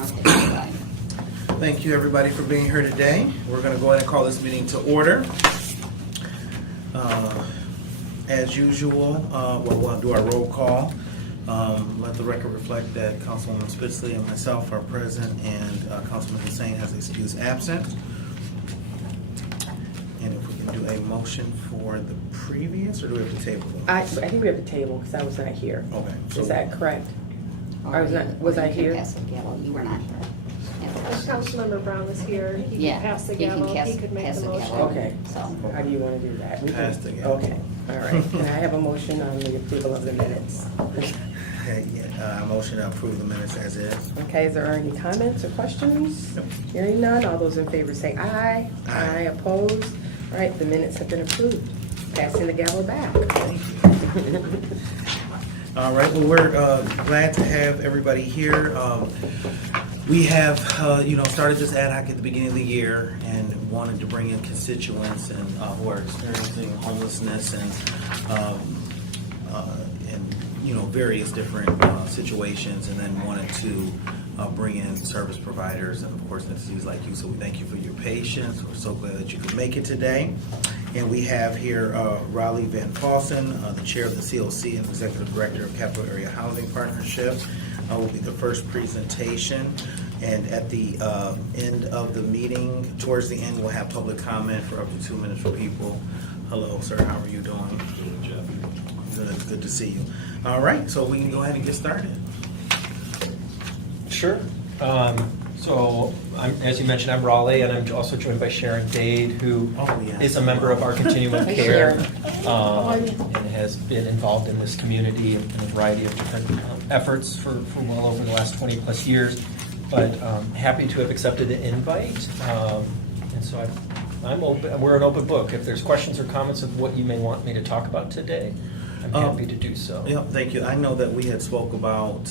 Okay, bye. Thank you, everybody, for being here today. We're going to go ahead and call this meeting to order. As usual, we'll do our roll call. Let the record reflect that Councilwoman Spitzley and myself are present, and Councilman Hussein has excused absent. And if we can do a motion for the previous, or do we have to table them? I think we have the table because I was not here. Okay. Is that correct? Or was I here? Pass the gavel. You were not here. Councilmember Brown was here. He Yeah, could pass the he can gavel. pass- He could make pass the the motion. gavel. Okay. So, How do you want to do that? We can- Pass the gavel. Okay, all right. Can I have a motion on the approval of the minutes? Okay, yeah, motion to approve the minutes as is. Okay, is there any comments or questions? No. Hearing none, all those in favor say aye. Aye. Opposed? All right, the minutes have been approved. Passing the gavel back. Thank you. All right, well, we're glad to have everybody here. We have, started this ad hoc at the beginning of the year and wanted to bring in constituents and who are experiencing homelessness and various different situations, and then wanted to bring in service providers and, of course, entities like you. So we thank you for your patience. We're so glad that you could make it today. And we have here Raleigh Van Fossen, the chair of the COC and executive director of Capital Area Housing Partnership, will be the first presentation. And at the end of the meeting, towards the end, we'll have public comment for up to 2 minutes for people. Hello, sir. How are you doing? Good, Jeff. Good to see you. All right, so we can go ahead and get started. Sure. So, as you mentioned, I'm Raleigh, and I'm also joined by Sharon Dade, who is a member of our Continuum of Hey, Care, Sharon. and has been involved in this community in a variety of different efforts for well over the last 20 plus years. But happy to have accepted the invite, and so I'm open. We're an open book. If there's questions or comments of what you may want me to talk about today, I'm happy to do so. Yeah, thank you. I know that we had spoke about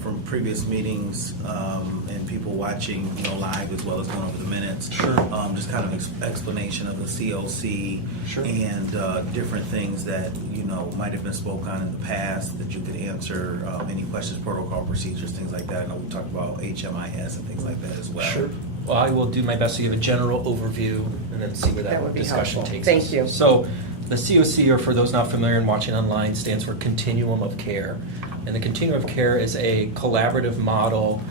from previous meetings and people watching, live as well as going over the minutes. Sure. Just kind of explanation of the COC. Sure. And different things that might have been spoke on in the past that you could answer any questions, protocol, procedures, things like that. I know we talked about HMIS and things like that as well. Sure. Well, I will do my best to give a general overview and then see where That would that be discussion helpful. takes Thank us. you. So the COC, or for those not familiar and watching online, stands for Continuum of Care. And the Continuum of Care is a collaborative model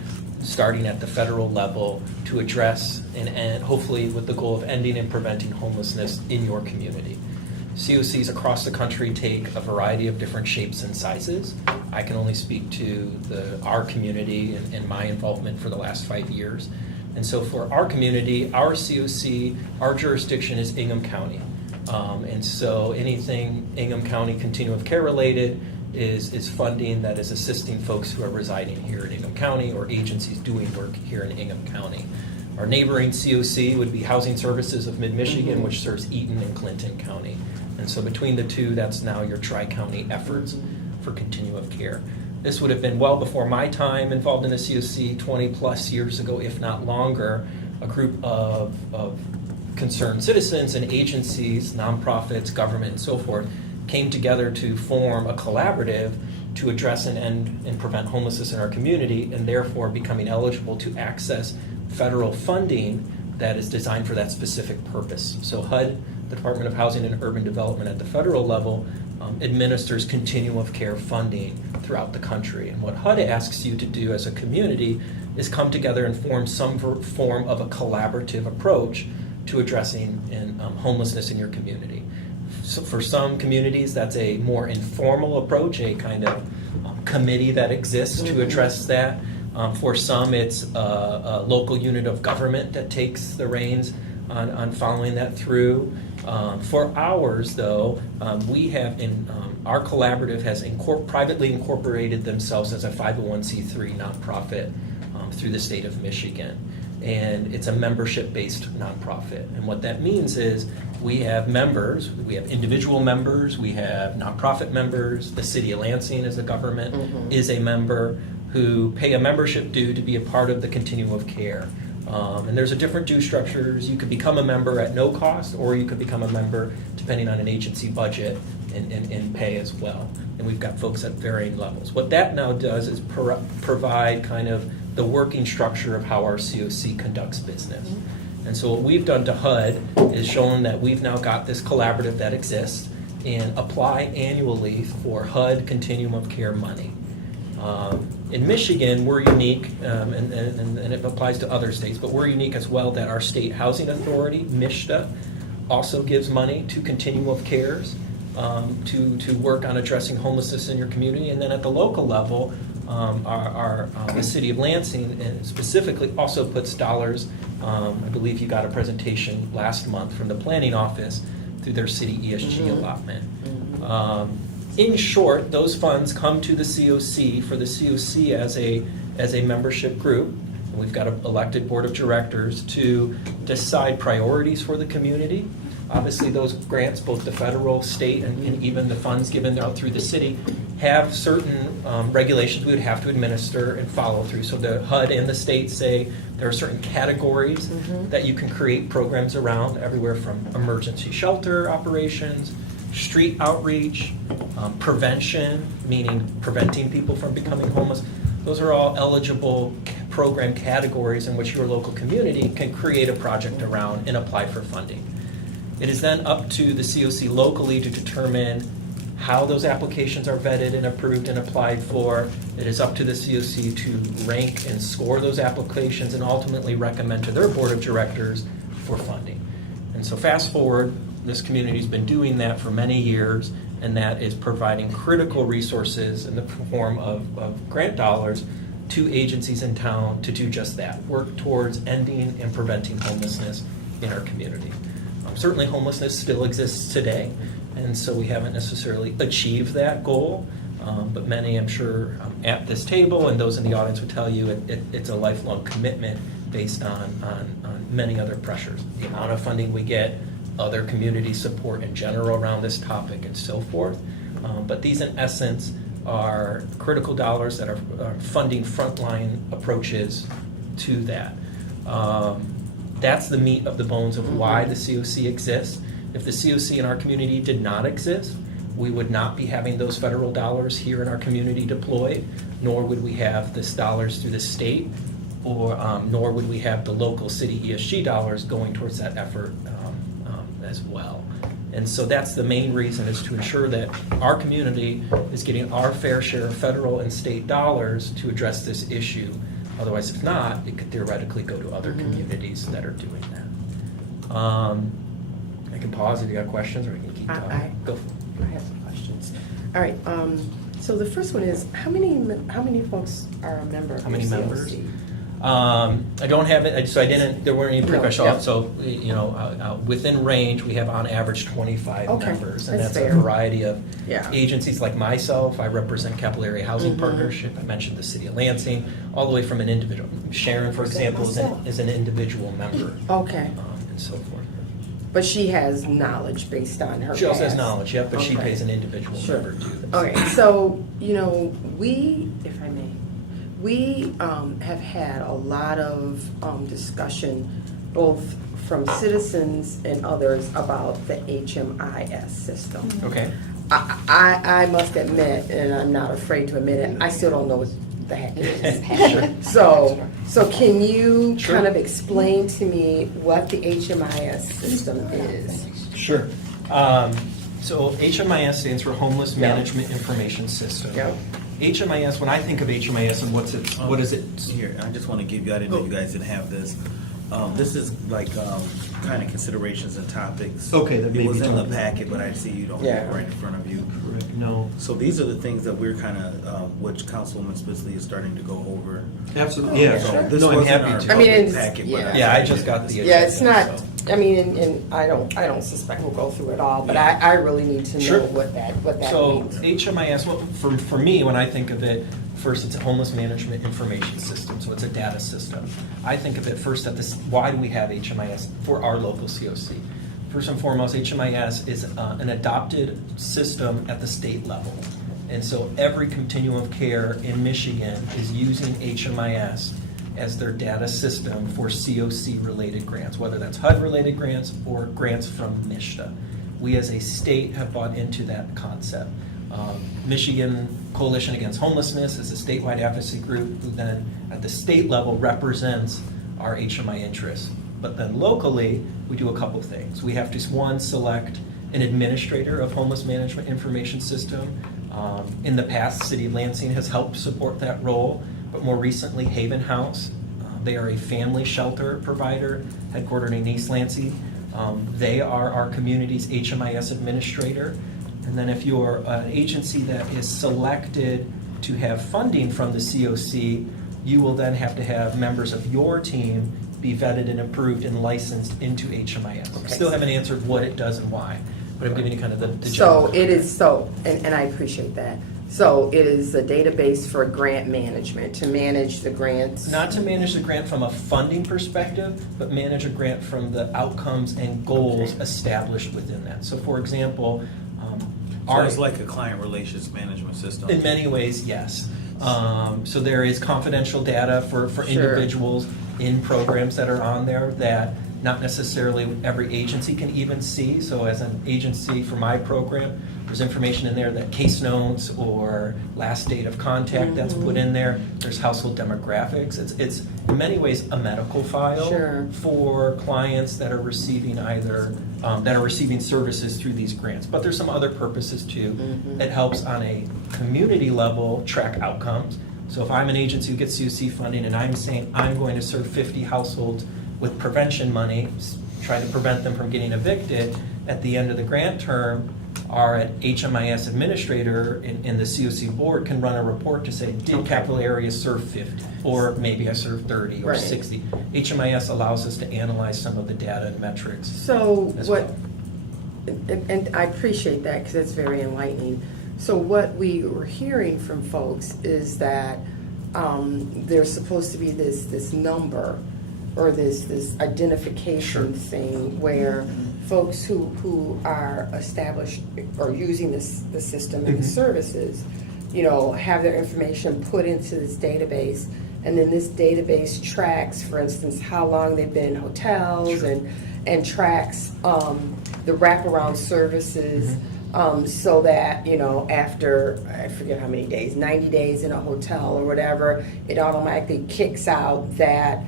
starting at the federal level to address and hopefully with the goal of ending and preventing homelessness in your community. COCs across the country take a variety of different shapes and sizes. I can only speak to our community and my involvement for the last 5 years. And so for our community, our COC, our jurisdiction is Ingham County. And so anything Ingham County Continuum of Care related is funding that is assisting folks who are residing here in Ingham County or agencies doing work here in Ingham County. Our neighboring COC would be Housing Services of Mid-Michigan, which serves Eaton and Clinton County. And so between the two, that's now your tri-county efforts for Continuum of Care. This would have been well before my time involved in the COC 20 plus years ago, if not longer, a group of concerned citizens and agencies, nonprofits, government, and so forth, came together to form a collaborative to address and end and prevent homelessness in our community, and therefore becoming eligible to access federal funding that is designed for that specific purpose. So HUD, the Department of Housing and Urban Development at the federal level, administers Continuum of Care funding throughout the country. And what HUD asks you to do as a community is come together and form some form of a collaborative approach to addressing homelessness in your community. So for some communities, that's a more informal approach, a kind of committee that exists to address that. For some, it's a local unit of government that takes the reins on following that through. For ours, though, we have our collaborative has privately incorporated themselves as a 501c3 nonprofit through the state of Michigan. And it's a membership-based nonprofit. And what that means is we have members, we have individual members, we have nonprofit members, the city of Lansing as a government is a member who pay a membership due to be a part of the Continuum of Care. And there's a different due structures. You could become a member at no cost, or you could become a member depending on an agency budget and pay as well. And we've got folks at varying levels. What that now does is provide kind of the working structure of how our COC conducts business. And so what we've done to HUD is shown that we've now got this collaborative that exists and apply annually for HUD Continuum of Care money. In Michigan, we're unique, and it applies to other states, but we're unique as well that our state housing authority, MISHDA, also gives money to Continuum of Cares to work on addressing homelessness in your community. And then at the local level, the city of Lansing specifically also puts dollars. I believe you got a presentation last month from the planning office through their city ESG allotment. In short, those funds come to the COC for the COC as a membership group. And we've got an elected board of directors to decide priorities for the community. Obviously, those grants, both the federal, state, and even the funds given out through the city, have certain regulations we would have to administer and follow through. So the HUD and the state say there are certain categories that you can create programs around, everywhere from emergency shelter operations, street outreach, prevention, meaning preventing people from becoming homeless. Those are all eligible program categories in which your local community can create a project around and apply for funding. It is then up to the COC locally to determine how those applications are vetted and approved and applied for. It is up to the COC to rank and score those applications and ultimately recommend to their board of directors for funding. And so fast forward, this community's been doing that for many years, and that is providing critical resources in the form of grant dollars to agencies in town to do just that, work towards ending and preventing homelessness in our community. Certainly homelessness still exists today, and so we haven't necessarily achieved that goal, but many, I'm sure, at this table and those in the audience would tell you it's a lifelong commitment based on many other pressures. The amount of funding we get, other community support in general around this topic, and so forth. But these, in essence, are critical dollars that are funding frontline approaches to that. That's the meat of the bones of why the COC exists. If the COC in our community did not exist, we would not be having those federal dollars here in our community deployed, nor would we have this dollars through the state, or nor would we have the local city ESG dollars going towards that effort as well. And so that's the main reason, is to ensure that our community is getting our fair share of federal and state dollars to address this issue. Otherwise, if not, it could theoretically go to other communities that are doing that. I can pause if you got questions, or I can keep talking. Go for it. I have some questions. All right. So the first one is, how many folks are a member of How many the members? COC? I don't have it, so I didn't, there weren't any pre-question. No, yeah. So, you know, within range, we have on average 25 Okay, members. And that's that's fair. a variety of Yeah. agencies like myself. I represent Capillary Housing Partnership. I mentioned the city of Lansing, all the way from an individual. Sharon, for example, is an individual member, Okay. and so forth. But she has knowledge based on her She also has past. knowledge, yeah, but she Okay. pays an individual Sure. member too. Okay, so, you know, we, if I may, we have had a lot of discussion, both from citizens and others, about the HMIS system. Okay. I must admit, and I'm not afraid to admit it, I still don't know what the heck it is. So can you Sure. kind of explain to me what the HMIS system is? Sure. So HMIS stands for Homeless Yeah. Management Information System. Yeah. HMIS, when I think of HMIS and what is it? Here, I just want to give you, I didn't know you guys didn't have this. This is like kind of considerations and topics. Okay, that may It was be in the talking- packet, but I see you don't have it Yeah. right in front of you. Correct. No. So these are the things that we're kind of, which Councilwoman Spitzley is starting to go over. Absolutely. Yeah. So sure. this No, I'm wasn't happy our to. I mean, public it's- packet, but yeah. Yeah, I just got the Yeah, it's not, agenda, I mean, and I don't suspect we'll go through it all, but I really need to know Sure. what that So means. HMIS, well, for me, when I think of it, first, it's a homeless management information system, so it's a data system. I think of it first at this, why do we have HMIS for our local COC? First and foremost, HMIS is an adopted system at the state level. And so every continuum of care in Michigan is using HMIS as their data system for COC-related grants, whether that's HUD-related grants or grants from MISHDA. We as a state have bought into that concept. Michigan Coalition Against Homelessness is a statewide advocacy group who then at the state level represents our HMI interests. But then locally, we do a couple things. We have to, one, select an administrator of homeless management information system. In the past, City of Lansing has helped support that role, but more recently, Haven House. They are a family shelter provider headquartered in East Lansing. They are our community's HMIS administrator. And then if you're an agency that is selected to have funding from the COC, you will then have to have members of your team be vetted and approved and licensed into HMIS. Okay. Still haven't answered what it does and why, but I'm giving you kind of the So general. it is, and I appreciate that. So it is a database for grant management, to manage the grants? Not to manage the grant from a funding perspective, but manage a grant from the outcomes and goals Okay. established within that. So for example, So it's like a client relations management system. in many ways, yes. So there is confidential data for Sure. individuals in programs that are on there that not necessarily every agency can even see. So as an agency for my program, there's information in there that case notes or last date of contact that's put in there. There's household demographics. It's in many ways a medical file Sure. for clients that are receiving either, that are receiving services through these grants. But there's some other purposes too. It helps on a community level track outcomes. So if I'm an agency who gets COC funding and I'm saying I'm going to serve 50 households with prevention money, trying to prevent them from getting evicted, at the end of the grant term, our HMIS administrator in the COC board can run a report to say, did capital areas serve 50? Or maybe I served 30 or Right. 60. HMIS allows us to analyze some of the data and metrics. So as what, well. and I appreciate that because it's very enlightening. So what we were hearing from folks is that there's supposed to be this number or this identification thing where folks who are established or using the system and the services, have their information put into this database, and then this database tracks, for instance, how long they've been in hotels and tracks the wraparound services. So that, after, I forget how many days, 90 days in a hotel or whatever, it automatically kicks out that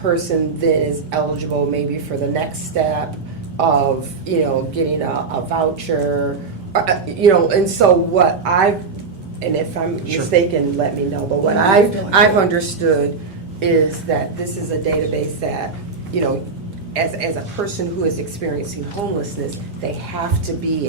person then is eligible maybe for the next step of, getting a voucher, and so what and if I'm mistaken, let me know, but what I've understood is that this is a database that, as a person who is experiencing homelessness, they have to be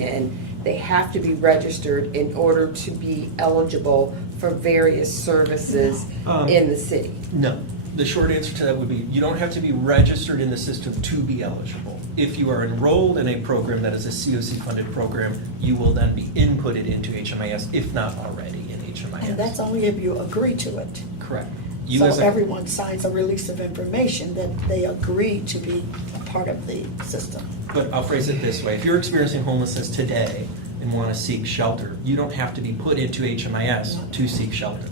registered in order to be eligible for various services in the city. No. The short answer to that would be you don't have to be registered in the system to be eligible. If you are enrolled in a program that is a COC-funded program, you will then be inputted into HMIS, if not already in HMIS. And that's only if you agree to it. Correct. So everyone signs a release of information that they agree to be a part of the system. But I'll phrase it this way. If you're experiencing homelessness today and want to seek shelter, you don't have to be put into HMIS to seek shelter.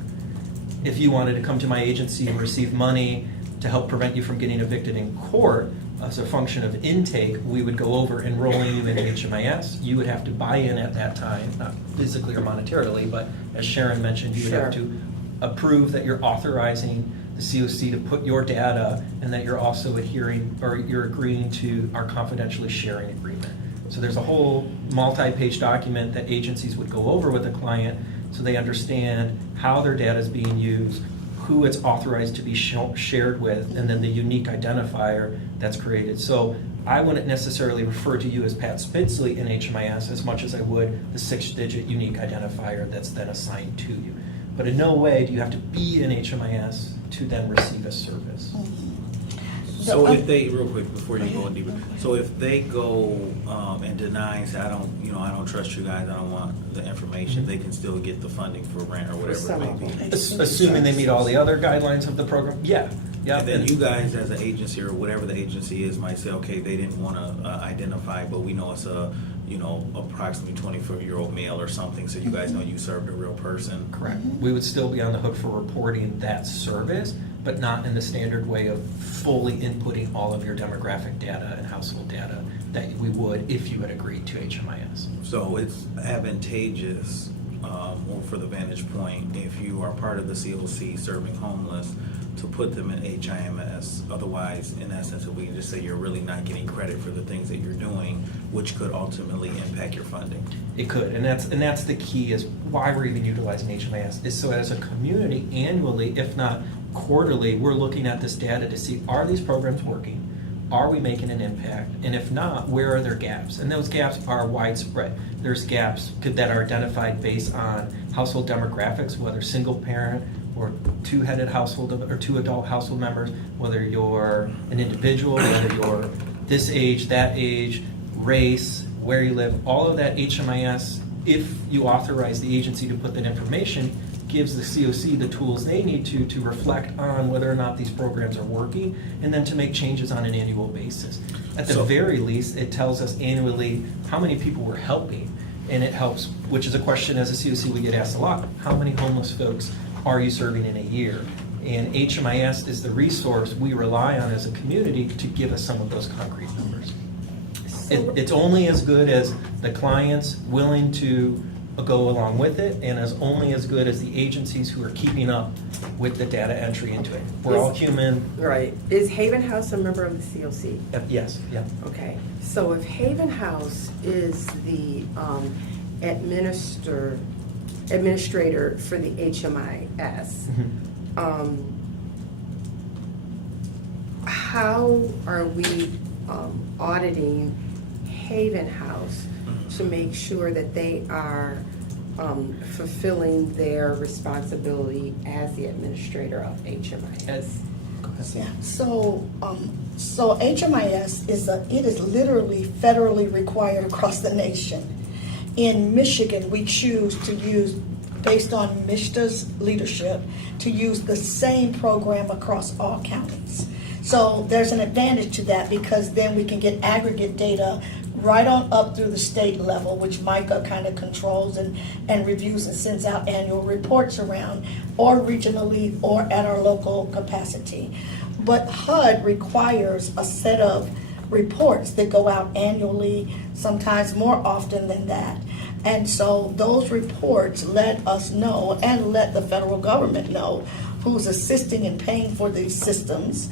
If you wanted to come to my agency and receive money to help prevent you from getting evicted in court as a function of intake, we would go over enrolling you in HMIS. You would have to buy in at that time, not physically or monetarily, but as Sharon mentioned, you would have to approve that you're authorizing the COC to put your data and that you're also adhering or you're agreeing to our confidentially sharing agreement. So there's a whole multi-page document that agencies would go over with a client so they understand how their data is being used, who it's authorized to be shared with, and then the unique identifier that's created. So I wouldn't necessarily refer to you as Pat Spitzley in HMIS as much as I would the 6-digit unique identifier that's then assigned to you. But in no way do you have to be in HMIS to then receive a service. So if they, real quick, before you go in deeper, so if they go and deny, say, I don't trust you guys, I don't want the information, they can still get the funding for rent or whatever it may be. Assuming they meet all the other guidelines of the program, yeah. And then you guys as an agency or whatever the agency is might say, okay, they didn't want to identify, but we know it's a, approximately 24-year-old male or something, so you guys know you served a real person. Correct. We would still be on the hook for reporting that service, but not in the standard way of fully inputting all of your demographic data and household data that we would if you had agreed to HMIS. So it's advantageous or for the Vantage Point, if you are part of the COC serving homeless, to put them in HIMS. Otherwise, in essence, we can just say you're really not getting credit for the things that you're doing, which could ultimately impact your funding. It could, and that's the key is why we're even utilizing HMIS is so as a community annually, if not quarterly, we're looking at this data to see, are these programs working? Are we making an impact? And if not, where are there gaps? And those gaps are widespread. There's gaps that are identified based on household demographics, whether single parent or two-headed household or two adult household members, whether you're an individual, whether you're this age, that age, race, where you live, all of that HMIS, if you authorize the agency to put that information, gives the COC the tools they need to reflect on whether or not these programs are working, and then to make changes on an annual basis. At the very least, it tells us annually how many people we're helping, and it helps, which is a question as a COC we get asked a lot, how many homeless folks are you serving in a year? And HMIS is the resource we rely on as a community to give us some of those concrete numbers. It's only as good as the clients willing to go along with it, and is only as good as the agencies who are keeping up with the data entry into it. We're all human. Right. Is Haven House a member of the COC? Yes, yeah. Okay. So if Haven House is the administrator for the HMIS, how are we auditing Haven House to make sure that they are fulfilling their responsibility as the administrator of HMIS? Yeah, so HMIS it is literally federally required across the nation. In Michigan, we choose to use, based on MISHDA's leadership, to use the same program across all counties. So there's an advantage to that because then we can get aggregate data right on up through the state level, which Micah kind of controls and reviews and sends out annual reports around, or regionally or at our local capacity. But HUD requires a set of reports that go out annually, sometimes more often than that. And so those reports let us know and let the federal government know who's assisting and paying for these systems,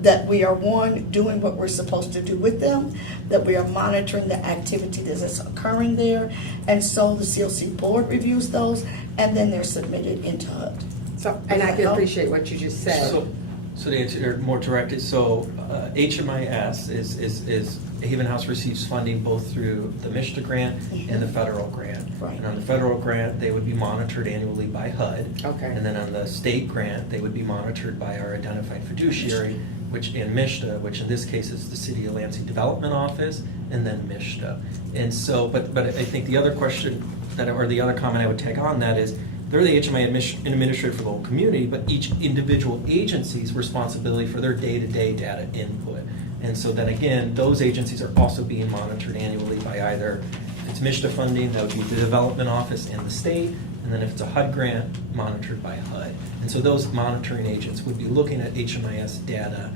that we are, one, doing what we're supposed to do with them, that we are monitoring the activity that is occurring there. And so the COC board reviews those, and then they're submitted into HUD. So, and I can appreciate what you just said. So to answer more directed, so HMIS is Haven House receives funding both through the MISHDA grant and the federal grant. Right. And on the federal grant, they would be monitored annually by HUD. Okay. And then on the state grant, they would be monitored by our identified fiduciary, which in MISHDA, which in this case is the City of Lansing Development Office, and then MISHDA. And so, but I think the other question or the other comment I would take on that is, they're the HMI administrator for the whole community, but each individual agency's responsibility for their day-to-day data input. And so then again, those agencies are also being monitored annually by either, if it's MISHDA funding, that would be the development office and the state, and then if it's a HUD grant, monitored by HUD. And so those monitoring agents would be looking at HMIS data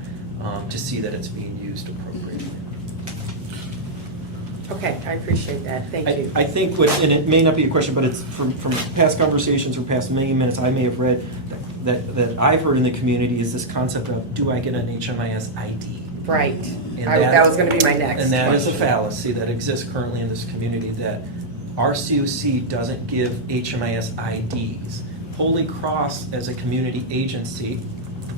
to see that it's being used appropriately. Okay, I appreciate that. Thank you. I think and it may not be a question, but it's from past conversations or past many minutes I may have read that I've heard in the community is this concept of, do I get an HMIS ID? Right. And That was going to be my next And that is a question. fallacy that exists currently in this community, that our COC doesn't give HMIS IDs. Holy Cross, as a community agency,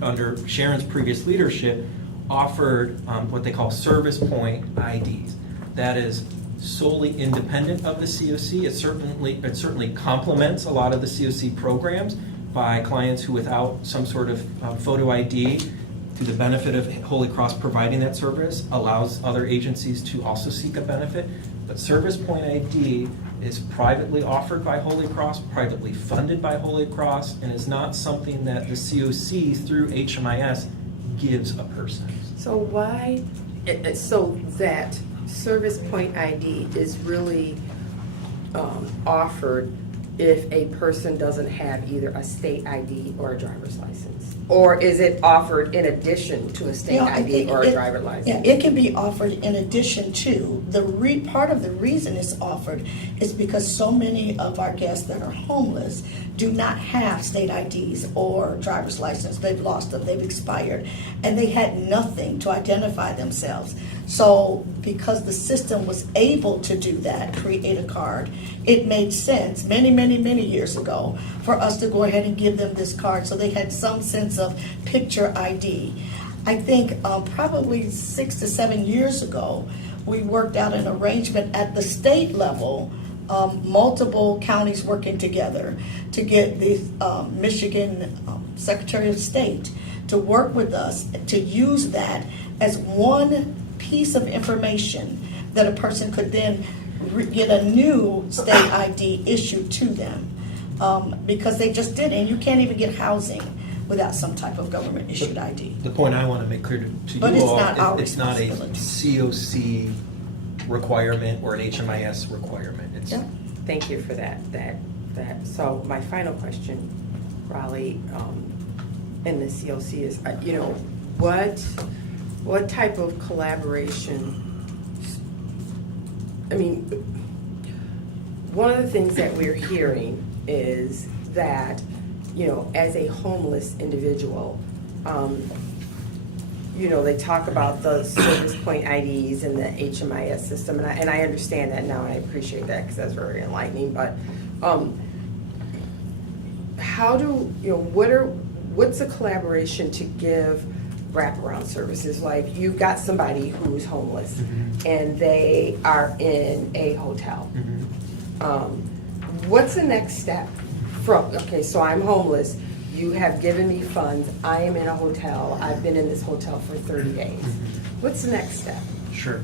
under Sharon's previous leadership, offered what they call service point IDs. That is solely independent of the COC. It certainly complements a lot of the COC programs by clients who, without some sort of photo ID, through the benefit of Holy Cross providing that service, allows other agencies to also seek a benefit. But Service Point ID is privately offered by Holy Cross, privately funded by Holy Cross, and is not something that the COC through HMIS gives a person. So why, so that Service Point ID is really offered if a person doesn't have either a state ID or a driver's license? Or is it offered in addition to a state I ID think or a driver's license? Yeah, it can be offered in addition to. Part of the reason it's offered is because so many of our guests that are homeless do not have state IDs or driver's license. They've lost them, they've expired, and they had nothing to identify themselves. So because the system was able to do that, create a card, it made sense many, many, many years ago for us to go ahead and give them this card so they had some sense of picture ID. I think probably 6 to 7 years ago, we worked out an arrangement at the state level, multiple counties working together to get the Michigan Secretary of State to work with us to use that as one piece of information that a person could then get a new state ID issued to them, because they just didn't. And you can't even get housing without some type of government issued ID. The point I want to make clear to But you it's all, not our it's not a responsibility. COC requirement or an HMIS requirement. It's Yeah. Thank you for that. So my final question, Raleigh, in the COC is, what type of collaboration? I mean, one of the things that we're hearing is that, as a homeless individual, they talk about the service point IDs and the HMIS system, and I understand that now, and I appreciate that because that's very enlightening. But what's a collaboration to give wraparound services? Like, you've got somebody who's homeless, Mm-hmm. and they are in a hotel. Mm-hmm. What's the next step? So I'm homeless. You have given me funds. I am in a hotel. I've been in this hotel for 30 days. Mm-hmm. What's the next step? Sure.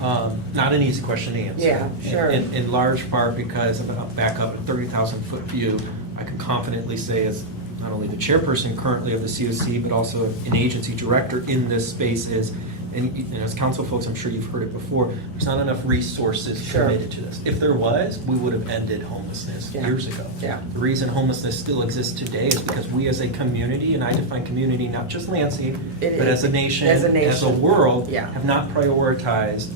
Not an easy question to answer. Yeah, sure. In large part because, I'll back up, a 30,000-foot view, I can confidently say as not only the chairperson currently of the COC, but also an agency director in this space is, and as council folks, I'm sure you've heard it before, there's not enough resources Sure. committed to this. If there was, we would have ended homelessness Yeah. years ago. Yeah. The reason homelessness still exists today is because we as a community, and I define community not just Lansing, It but is. as a nation, As a nation. as a world, Yeah. have not prioritized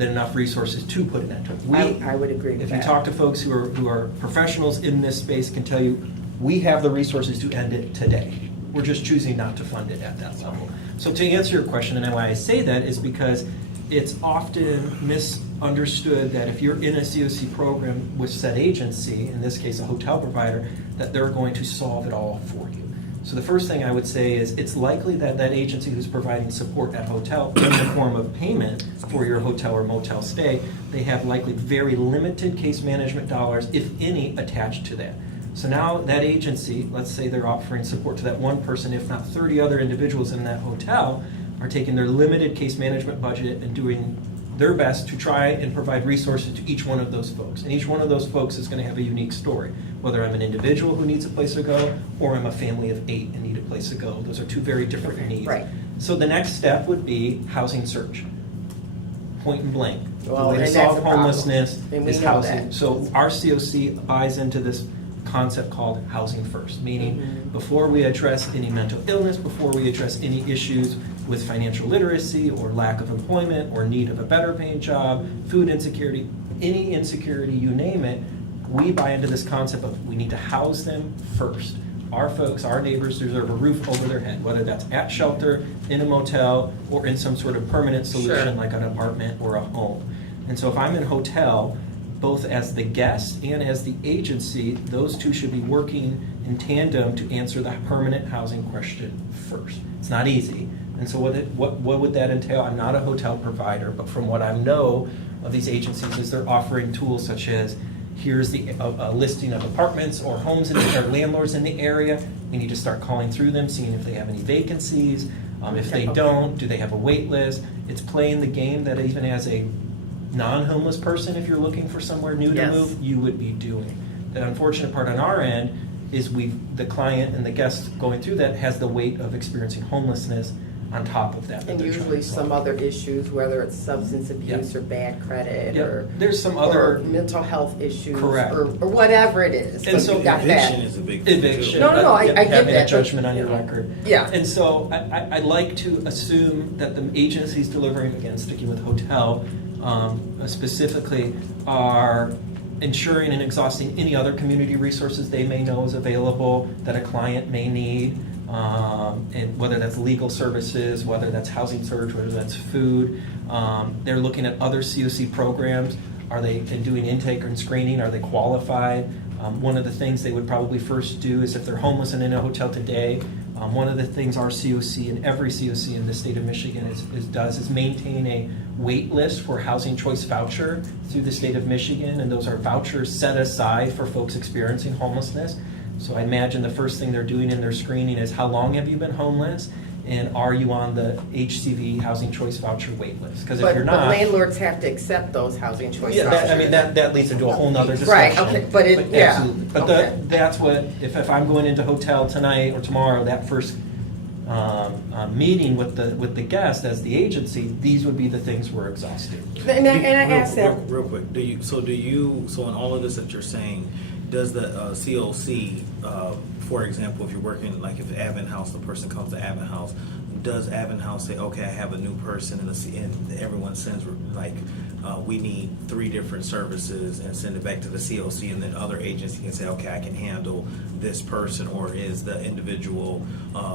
enough resources to put into it. I would agree with If that. you talk to folks who are professionals in this space, can tell you, we have the resources to end it today. We're just choosing not to fund it at that level. So to answer your question, and why I say that is because it's often misunderstood that if you're in a COC program with said agency, in this case a hotel provider, that they're going to solve it all for you. So the first thing I would say is it's likely that that agency who's providing support at hotel in the form of payment for your hotel or motel stay, they have likely very limited case management dollars, if any, attached to that. So now that agency, let's say they're offering support to that one person, if not 30 other individuals in that hotel, are taking their limited case management budget and doing their best to try and provide resources to each one of those folks. And each one of those folks is going to have a unique story, whether I'm an individual who needs a place to go or I'm a family of 8 and need a place to go. Those are two very different needs. Right. So the next step would be housing search. Point and blank. Well, the way to and that's solve the problem. homelessness And we is know housing. that. So our COC buys into this concept called housing first, meaning Mhm. before we address any mental illness, before we address any issues with financial literacy or lack of employment or need of a better paying job, food insecurity, any insecurity, you name it, we buy into this concept of we need to house them first. Our folks, our neighbors deserve a roof over their head, whether that's at shelter, in a motel, or in some sort of permanent solution Sure. like an apartment or a home. And so if I'm in a hotel, both as the guest and as the agency, those two should be working in tandem to answer the permanent housing question first. It's not easy. And so what would that entail? I'm not a hotel provider, but from what I know of these agencies is they're offering tools such as here's a listing of apartments or homes or landlords in the area. We need to start calling through them, seeing if they have any vacancies. If they don't, do they have a wait list? It's playing the game that even as a non-homeless person, if you're looking for somewhere new to Yes. move, you would be doing. The unfortunate part on our end is the client and the guest going through that has the weight of experiencing homelessness on top of that. And they're trying usually to some solve. other issues, whether it's substance abuse or bad credit Yep. or There's some or other mental health issues Correct. or whatever it is. And But so you got Eviction that. is a big thing, too. eviction. No, I get having that, a judgment on your yeah. record. Yeah. And so I like to assume that the agencies delivering, again, sticking with hotel, specifically, are ensuring and exhausting any other community resources they may know is available that a client may need, and whether that's legal services, whether that's housing search, whether that's food. They're looking at other COC programs. Are they doing intake and screening? Are they qualified? One of the things they would probably first do is if they're homeless and in a hotel today, one of the things our COC and every COC in the state of Michigan does maintain a wait list for housing choice voucher through the state of Michigan, and those are vouchers set aside for folks experiencing homelessness. So I imagine the first thing they're doing in their screening is how long have you been homeless, and are you on the HCV housing choice voucher wait list? Because if you're But not, landlords have to accept those housing choice yeah, vouchers. that leads into a whole nother discussion. Right, okay, but it- yeah, Absolutely. But okay. that's what, if I'm going into hotel tonight or tomorrow, that first meeting with the guest as the agency, these would be the things we're exhausting. And I asked that. Real quick, so in all of this that you're saying, does the COC, for example, if you're working, like if Advent House, the person comes to Advent House, does Advent House say, okay, I have a new person, and everyone sends, like, we need 3 different services and send it back to the COC, and then other agencies can say, okay, I can handle this person, or is the individual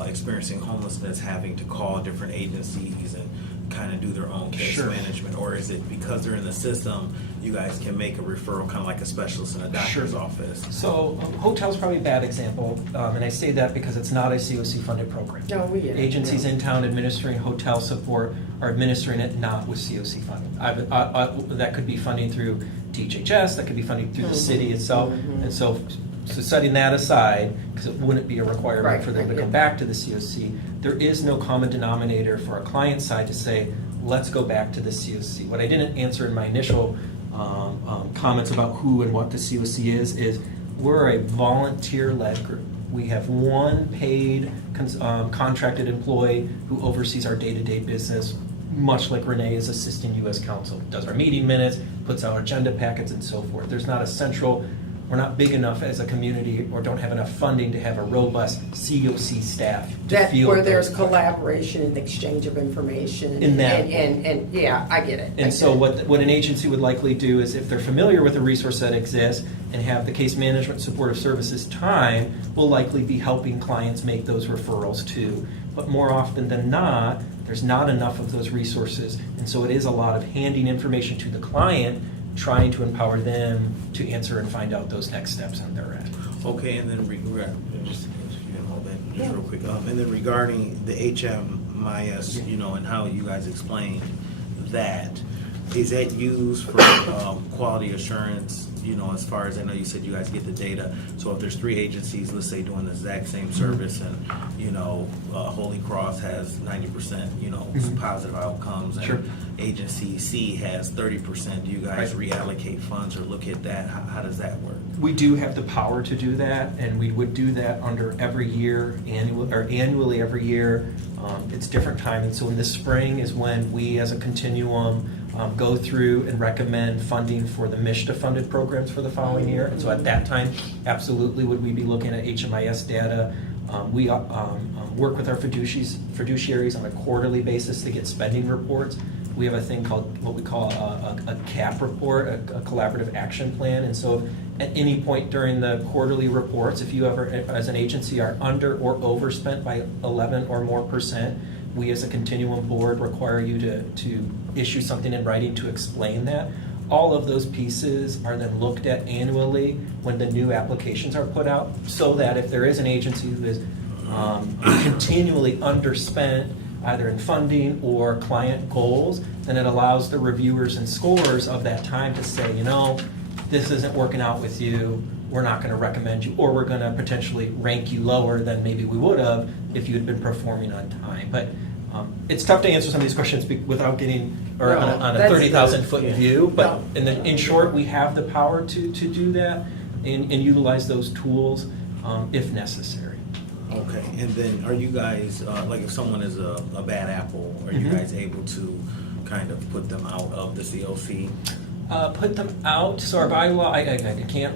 experiencing homelessness having to call different agencies and kind of do their own case Sure. management, or is it because they're in the system, you guys can make a referral, kind of like a specialist in a doctor's Sure. office? So hotel's probably a bad example, and I say that because it's not a COC funded program. No, we get it. Agencies Yeah. in town administering hotel support are administering it not with COC funding. That could be funding through DHHS, that could be funding through the city itself. Mhm. And so setting that aside, because it wouldn't be a requirement Right, for them to yeah. come back to the COC, there is no common denominator for a client side to say, let's go back to the COC. What I didn't answer in my initial comments about who and what the COC is we're a volunteer-led group. We have one paid contracted employee who oversees our day-to-day business, much like Renee is assisting U.S. Counsel, does our meeting minutes, puts out agenda packets, and so forth. There's not a central, we're not big enough as a community or don't have enough funding to have a robust COC staff to That field where there's those questions. collaboration and exchange of information. In that. And yeah, I get it. I And get so it. what an agency would likely do is if they're familiar with a resource that exists and have the case management supportive services time, will likely be helping clients make those referrals too. But more often than not, there's not enough of those resources. And so it is a lot of handing information to the client, trying to empower them to answer and find out those next steps on their end. Okay, and then just you can hold that just real quick. And then regarding the HMIS, and how you guys explained that, is that used for quality assurance? As far as I know, you said you guys get the data. So if there's 3 agencies, let's say, doing the exact same service, and Holy Cross has 90%, positive outcomes, and Sure. agency C has 30%. Do you guys Right. reallocate funds or look at that? How does that work? We do have the power to do that, and we would do that under every year, annually every year. It's different time, and so in the spring is when we, as a continuum, go through and recommend funding for the MISHDA funded programs for the following year. And so at that time, absolutely would we be looking at HMIS data. We work with our fiduciaries on a quarterly basis to get spending reports. We have a thing called what we call a CAP report, a collaborative action plan. And so at any point during the quarterly reports, if you ever, as an agency, are under or overspent by 11 or more %, we as a continuum board require you to issue something in writing to explain that. All of those pieces are then looked at annually when the new applications are put out, so that if there is an agency who is continually underspent, either in funding or client goals, then it allows the reviewers and scorers of that time to say, this isn't working out with you, we're not going to recommend you, or we're going to potentially rank you lower than maybe we would have if you had been performing on time. But it's tough to answer some of these questions without getting, or No, on a that's 30,000-foot good. view. But No. in short, we have the power to do that and utilize those tools if necessary. Okay, and then are you guys, like if someone is a bad apple, are you guys able to kind of put them out of the COC? Put them out, so our bylaw, I can't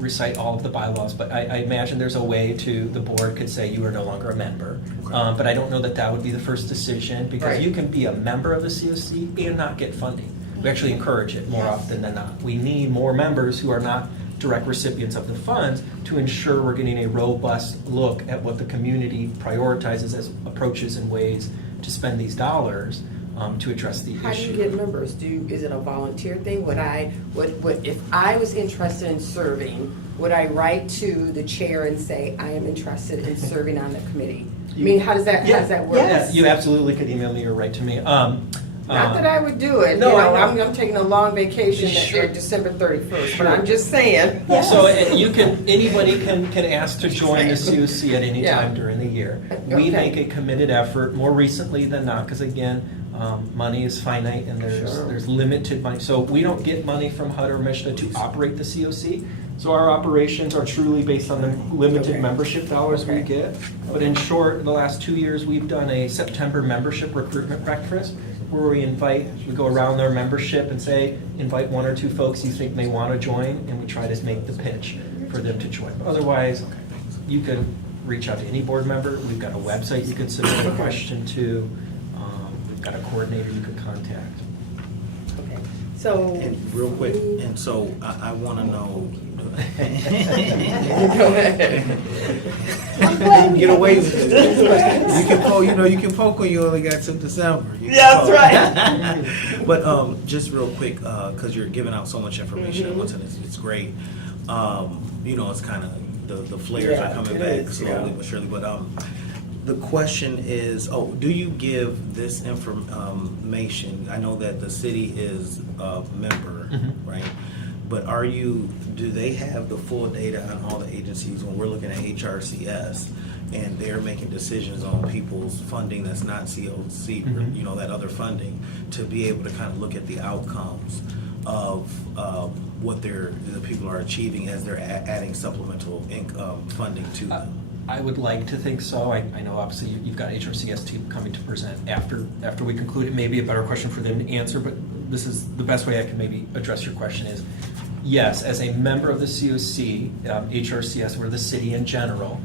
recite all of the bylaws, but I imagine there's a way the board could say you are no longer a member. Okay. But I don't know that would be the first decision, because Right. you can be a member of the COC and not get funding. We actually encourage it more often than not. We need more members who are not direct recipients of the funds to ensure we're getting a robust look at what the community prioritizes as approaches and ways to spend these dollars to address the How do you issue. get members? Is it a volunteer thing? Would if I was interested in serving, would I write to the chair and say, I am interested in serving on the committee? I mean, how does that work? Yes. You absolutely could email me or write to me. Not that I would do it. No, you I know, know. I'm taking a long vacation Sure. at December 31st, Sure. but I'm just saying. Yes. So anybody can ask to join the COC at any Yeah. time during the year. We Okay. make a committed effort more recently than not, because again, money is finite and Sure. there's limited money. So we don't get money from HUD or MISHDA to operate the COC. So our operations are truly based on the limited Okay. membership dollars we Okay. get. But in short, the last 2 years, we've done a September membership recruitment breakfast where we go around their membership and say, invite 1 or 2 folks you think may want to join, and we try to make the pitch for them to join. Otherwise, you can reach out to any board member. We've got a website you can submit a question to. We've got a coordinator you can contact. Okay. So. And real quick, and so I want to know. Go ahead. Get away with it. You can poke, you can poke when you only got till December. You can That's poke. right. But just real quick, because you're giving out so much information at once, and it's great. It's kind of the flares Yeah, are coming it back is, slowly yeah. but surely. But the question is, do you give this information? I know that the city is a member, right? But do they have the full data on all the agencies when we're looking at HRCS and they're making decisions on people's funding that's not COC, that other funding, to be able to kind of look at the outcomes of what the people are achieving as they're adding supplemental funding to them? I would like to think so. I know obviously you've got HRCS team coming to present after we conclude. It may be a better question for them to answer, but this is the best way I can maybe address your question is, yes, as a member of the COC, HRCS, or the city in general,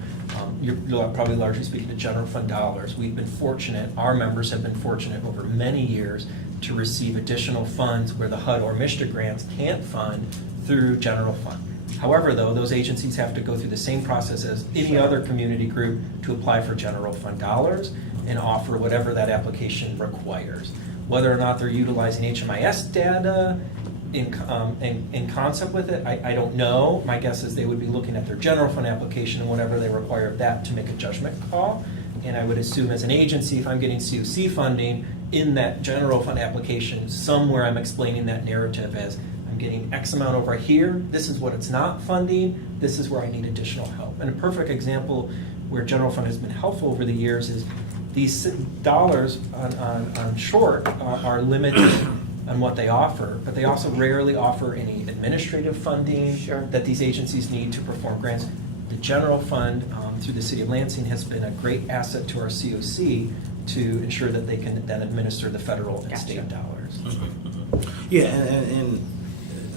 you're probably largely speaking to general fund dollars. We've been fortunate, our members have been fortunate over many years to receive additional funds where the HUD or MISHDA grants can't fund through general fund. However, though, those agencies have to go through the same process as any other community group to apply for general fund dollars and offer whatever that application requires. Whether or not they're utilizing HMIS data in concept with it, I don't know. My guess is they would be looking at their general fund application and whatever they require of that to make a judgment call. And I would assume as an agency, if I'm getting COC funding in that general fund application, somewhere I'm explaining that narrative as I'm getting X amount over here, this is what it's not funding, this is where I need additional help. And a perfect example where general fund has been helpful over the years is these dollars on short are limited on what they offer, but they also rarely offer any administrative funding that these agencies need to perform grants. The general fund through the city of Lansing has been a great asset to our COC to ensure that they can then administer the federal and state dollars. Yeah, and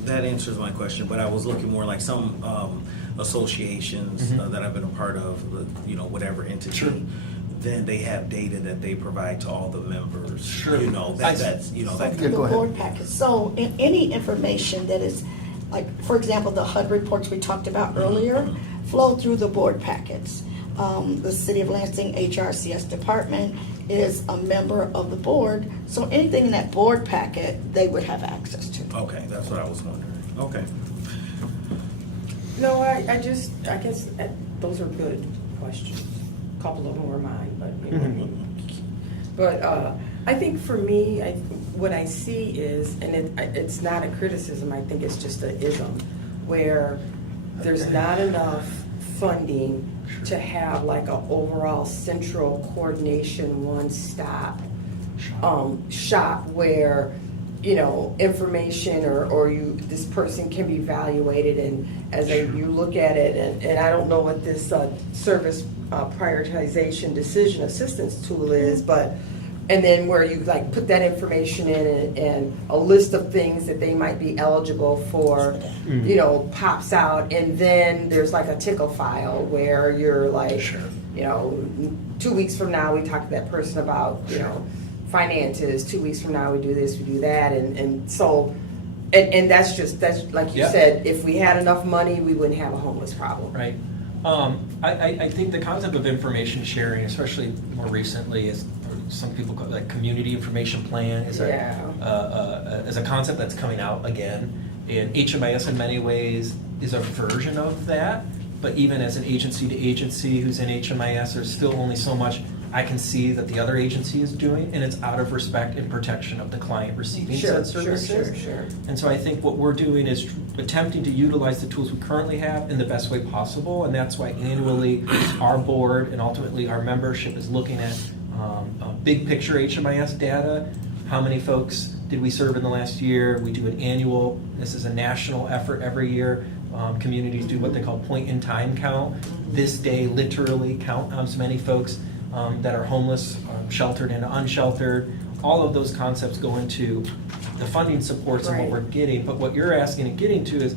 that answers my question, but I was looking more like some associations that I've been a part of, whatever entity. Sure. Then they have data that they provide to all the members. Sure. That's For that. the board package. So any information that is, like, for example, the HUD reports we talked about earlier, flow through the board packets. The City of Lansing HRCS department is a member of the board, so anything in that board packet, they would have access to. Okay, that's what I was wondering. Okay. No, I guess those are good questions. A couple of them were mine, but I think for me, what I see is, and it's not a criticism. I think it's just an ism, where there's not enough funding to have like an overall central coordination, one-stop shop where information or this person can be evaluated, and as you look at it, and I don't know what this service prioritization decision assistance tool is, but and then where you like put that information in and a list of things that they might be eligible for, pops out, and then there's like a tickle file where you're like, 2 weeks from now we talk to that person about, finances. 2 weeks from now we do this, we do that, and so, and that's like you said, if we had enough money, we wouldn't have a homeless problem. Right. I think the concept of information sharing, especially more recently, is some people call it like community information plan, is a concept that's coming out again. And HMIS in many ways is a version of that, but even as an agency to agency who's in HMIS, there's still only so much I can see that the other agency is doing, and it's out of respect and protection of the client receiving said services. Sure. And so I think what we're doing is attempting to utilize the tools we currently have in the best way possible, and that's why annually our board and ultimately our membership is looking at big picture HMIS data. How many folks did we serve in the last year? We do an annual, this is a national effort every year. Communities do what they call point in time count. This day literally count as many folks that are homeless, sheltered and unsheltered. All of those concepts go into the funding supports and what we're getting. But what you're asking and getting to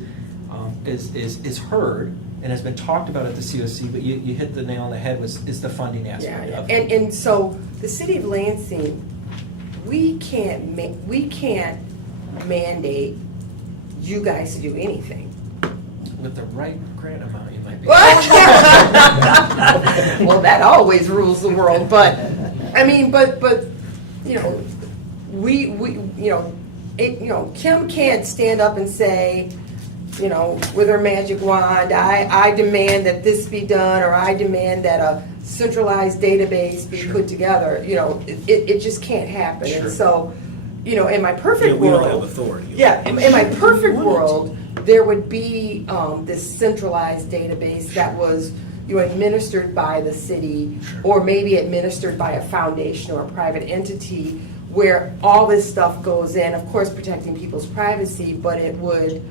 is heard and has been talked about at the COC, but you hit the nail on the head is the funding aspect of it. And so the city of Lansing, we can't mandate you guys to do anything. With the right grant amount, you might be. Well, that always rules the world, but I mean, but Kim can't stand up and say, with her magic wand, I demand that this be done, or I demand that a centralized database be put together. It just can't happen. Sure. And so, in my perfect we world, don't have authority. yeah, in my perfect world, there would be this centralized database that was administered by the city, or maybe administered by a foundation or a private entity, where all this stuff goes in, of course protecting people's privacy, but it would,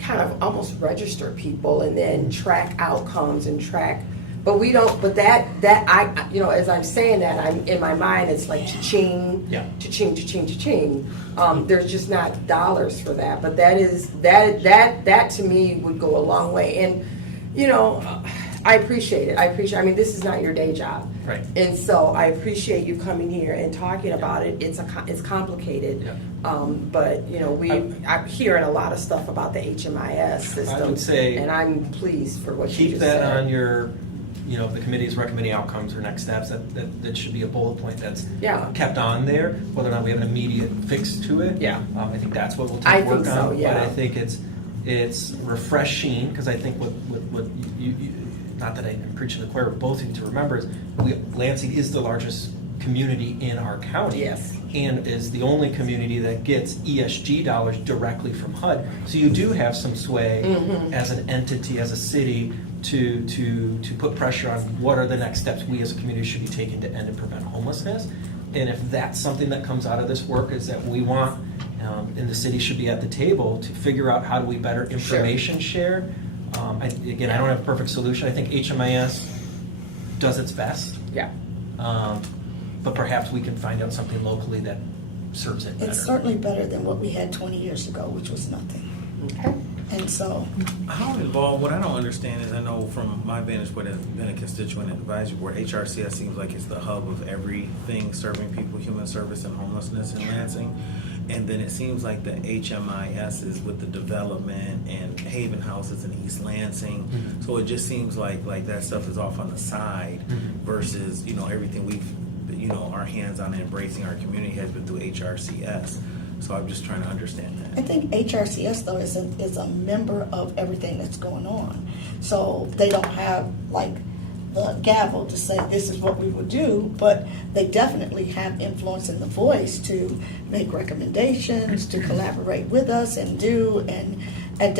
kind of almost register people and then track outcomes and track. But we don't. But that I as I'm saying that, I'm in my mind, it's like cha-ching, cha-ching, cha-ching, cha-ching. There's just not dollars for that. But that to me would go a long way. And I appreciate it. I mean, this is not your day job, Right. And so I appreciate you coming here and talking about it. It's complicated. Yeah. But I'm hearing a lot of stuff about the HMIS system. I would say, and I'm pleased for what you keep just that said. on your, the committee's recommending outcomes or next steps. That should be a bullet point that's kept on there. Whether or not we have an immediate fix to it, I think that's what we'll take work on. Yeah. But I think it's refreshing, because I think what you not that I'm preaching to the choir, but both of you to remember is Lansing is the largest community in our county. Yes. And is the only community that gets ESG dollars directly from HUD. So you do have some sway as an entity, as a city, to put pressure on what are the next steps we as a community should be taking to end and prevent homelessness. And if that's something that comes out of this work, is that we want, and the city should be at the table to figure out how do we better information share. I don't have a perfect solution. I think HMIS does its best. Yeah. But perhaps we can find out something locally that serves it better. It's certainly better than what we had 20 years ago, which was nothing. Okay. And so, How involved, what I don't understand is, I know from my vantage point as being a constituent and advisory board, HRCS seems like it's the hub of everything serving people, human service and homelessness in Lansing. And then it seems like the HMIS is with the development and Haven Houses in East Lansing. Mm-hmm. So it just seems like that stuff is off on the side versus, everything we've, our hands on embracing our community has been through HRCS. So I'm just trying to understand that. I think HRCS though is a member of everything that's going on. So they don't have like the gavel to say this is what we would do, but they definitely have influence in the voice to make recommendations, to collaborate with us and to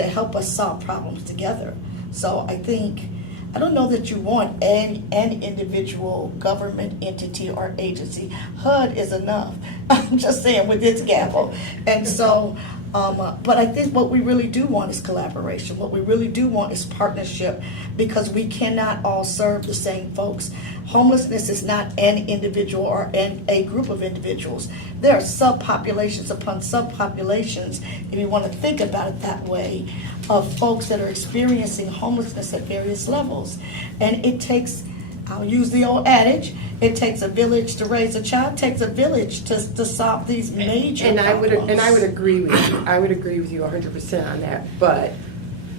help us solve problems together. So I think I don't know that you want an individual government entity or agency. HUD is enough. I'm just saying with its gavel. And so, but I think what we really do want is collaboration. What we really do want is partnership, because we cannot all serve the same folks. Homelessness is not an individual or a group of individuals. There are subpopulations upon subpopulations, if you want to think about it that way, of folks that are experiencing homelessness at various levels. And it takes, I'll use the old adage, it takes a village to raise a child, it takes a village to solve these major problems. And I would agree with you. I would agree with you 100% on that. But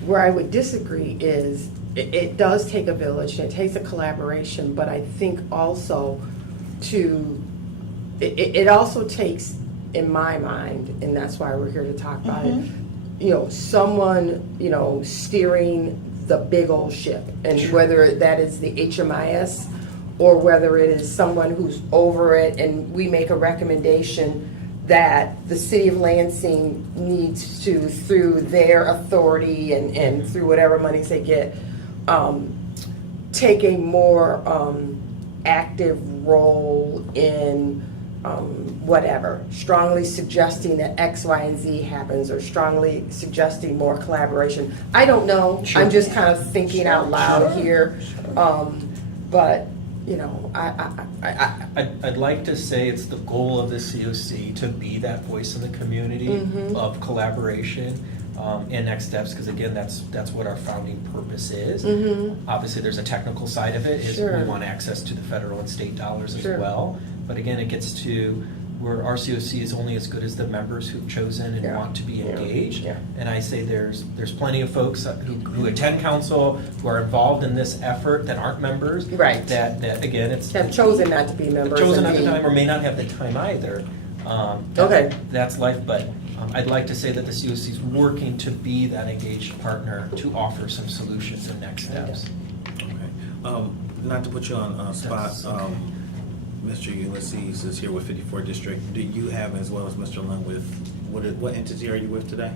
where I would disagree is it does take a village and it takes a collaboration. But I think also it also takes, in my mind, and that's why we're here to talk about it, someone, steering the big old ship, and whether that is the HMIS or whether it is someone who's over it, and we make a recommendation that the city of Lansing needs to, through their authority and through whatever monies they get, take a more active role in whatever, strongly suggesting that X, Y, and Z happens, or strongly suggesting more collaboration. I don't know. Sure. I'm just kind of thinking out loud here. But, I'd like to say it's the goal of the COC to be that voice in the community of collaboration and next steps, because again, that's what our founding purpose is. Obviously, there's a technical side of it, is we want access to the federal and state dollars as well. But again, it gets to where our COC is only as good as the members who've chosen and want to be engaged. And I say there's plenty of folks who attend council, who are involved in this effort that aren't members. Right. That again, have chosen not to be members. Chosen not the time, or may not have the time either. Okay. That's life, but I'd like to say that the COC is working to be that engaged partner to offer some solutions and next steps. Okay. Not to put you on a spot, Mr. Ulysses is here with 54 District. Do you have, as well as Mr. Lund, with, what entity are you with today?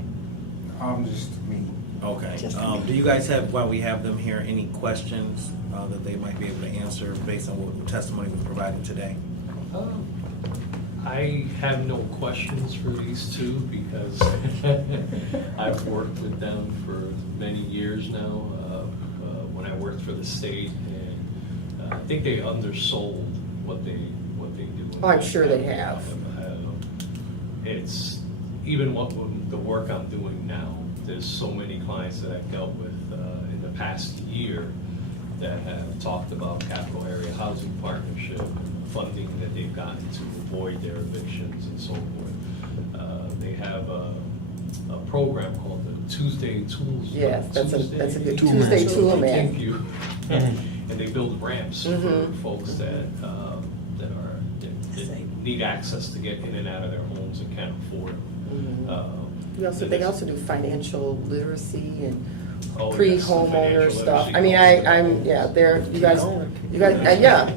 Just me. Okay. Just Do you guys have, while we have them here, any questions that they might be able to answer based on what testimony was provided today? I have no questions for these two because I've worked with them for many years now. When I worked for the state, and I think they undersold what they do. Oh, I'm sure they have. It's even the work I'm doing now. There's so many clients that I've dealt with in the past year that have talked about capital area housing partnership and funding that they've gotten to avoid their evictions and so forth. They have a program called the Tuesday Tools. Yes, that's a good Tool Tuesday Man. tool man. Thank you. And they build ramps for folks that need access to get in and out of their homes and can't afford them. They also do financial literacy and Oh, yes, pre-homeowner financial stuff. literacy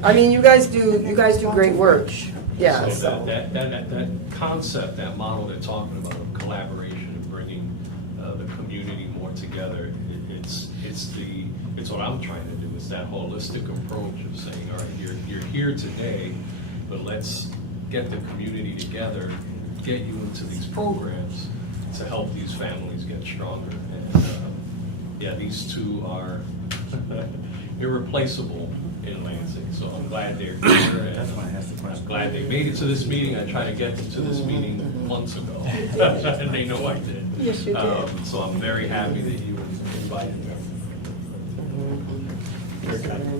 I mean, you guys do great work. Yeah. So that concept, that model they're talking about of collaboration and bringing the community more together, it's what I'm trying to do. It's that holistic approach of saying, all right, you're here today, but let's get the community together, get you into these programs to help these families get stronger. And these two are irreplaceable in Lansing, so I'm glad they're here. And That's why I asked the question. I'm glad they made it to this meeting. I tried to get them to this meeting months ago, and they know I did. Yes, you did. So I'm very happy that you invited them.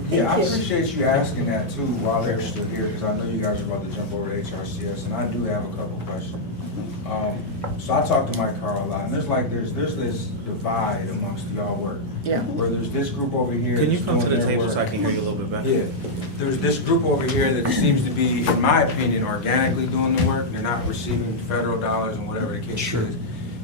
Yeah, I appreciate you asking that too while they're still here, because I know you guys are about to jump over to HRCS, and I do have a couple questions. So I talk to Mike Carr a lot, and there's this divide amongst y'all work. Yeah. Where there's this group over here. Can you that's come to doing the their table work. so I can hear you a little bit better? Yeah, there's this group over here that seems to be, in my opinion, organically doing the work. They're not receiving federal dollars and whatever the case is.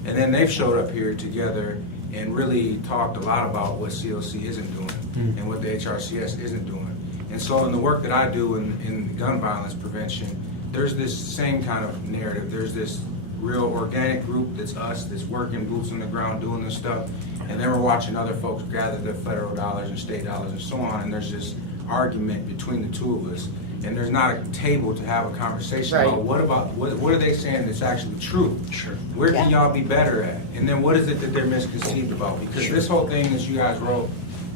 And then they've showed up here together and really talked a lot about what COC isn't doing and what the HRCS isn't doing. And so in the work that I do in gun violence prevention, there's this same kind of narrative. There's this real organic group that's us, that's working boots on the ground doing this stuff. And then we're watching other folks gather their federal dollars and state dollars and so on, and there's this argument between the two of us. And there's not a table to have a conversation Right. about what are they saying that's actually true? Sure. Where can Yeah. y'all be better at? And then what is it that they're misconceived about? Because this whole thing that you guys wrote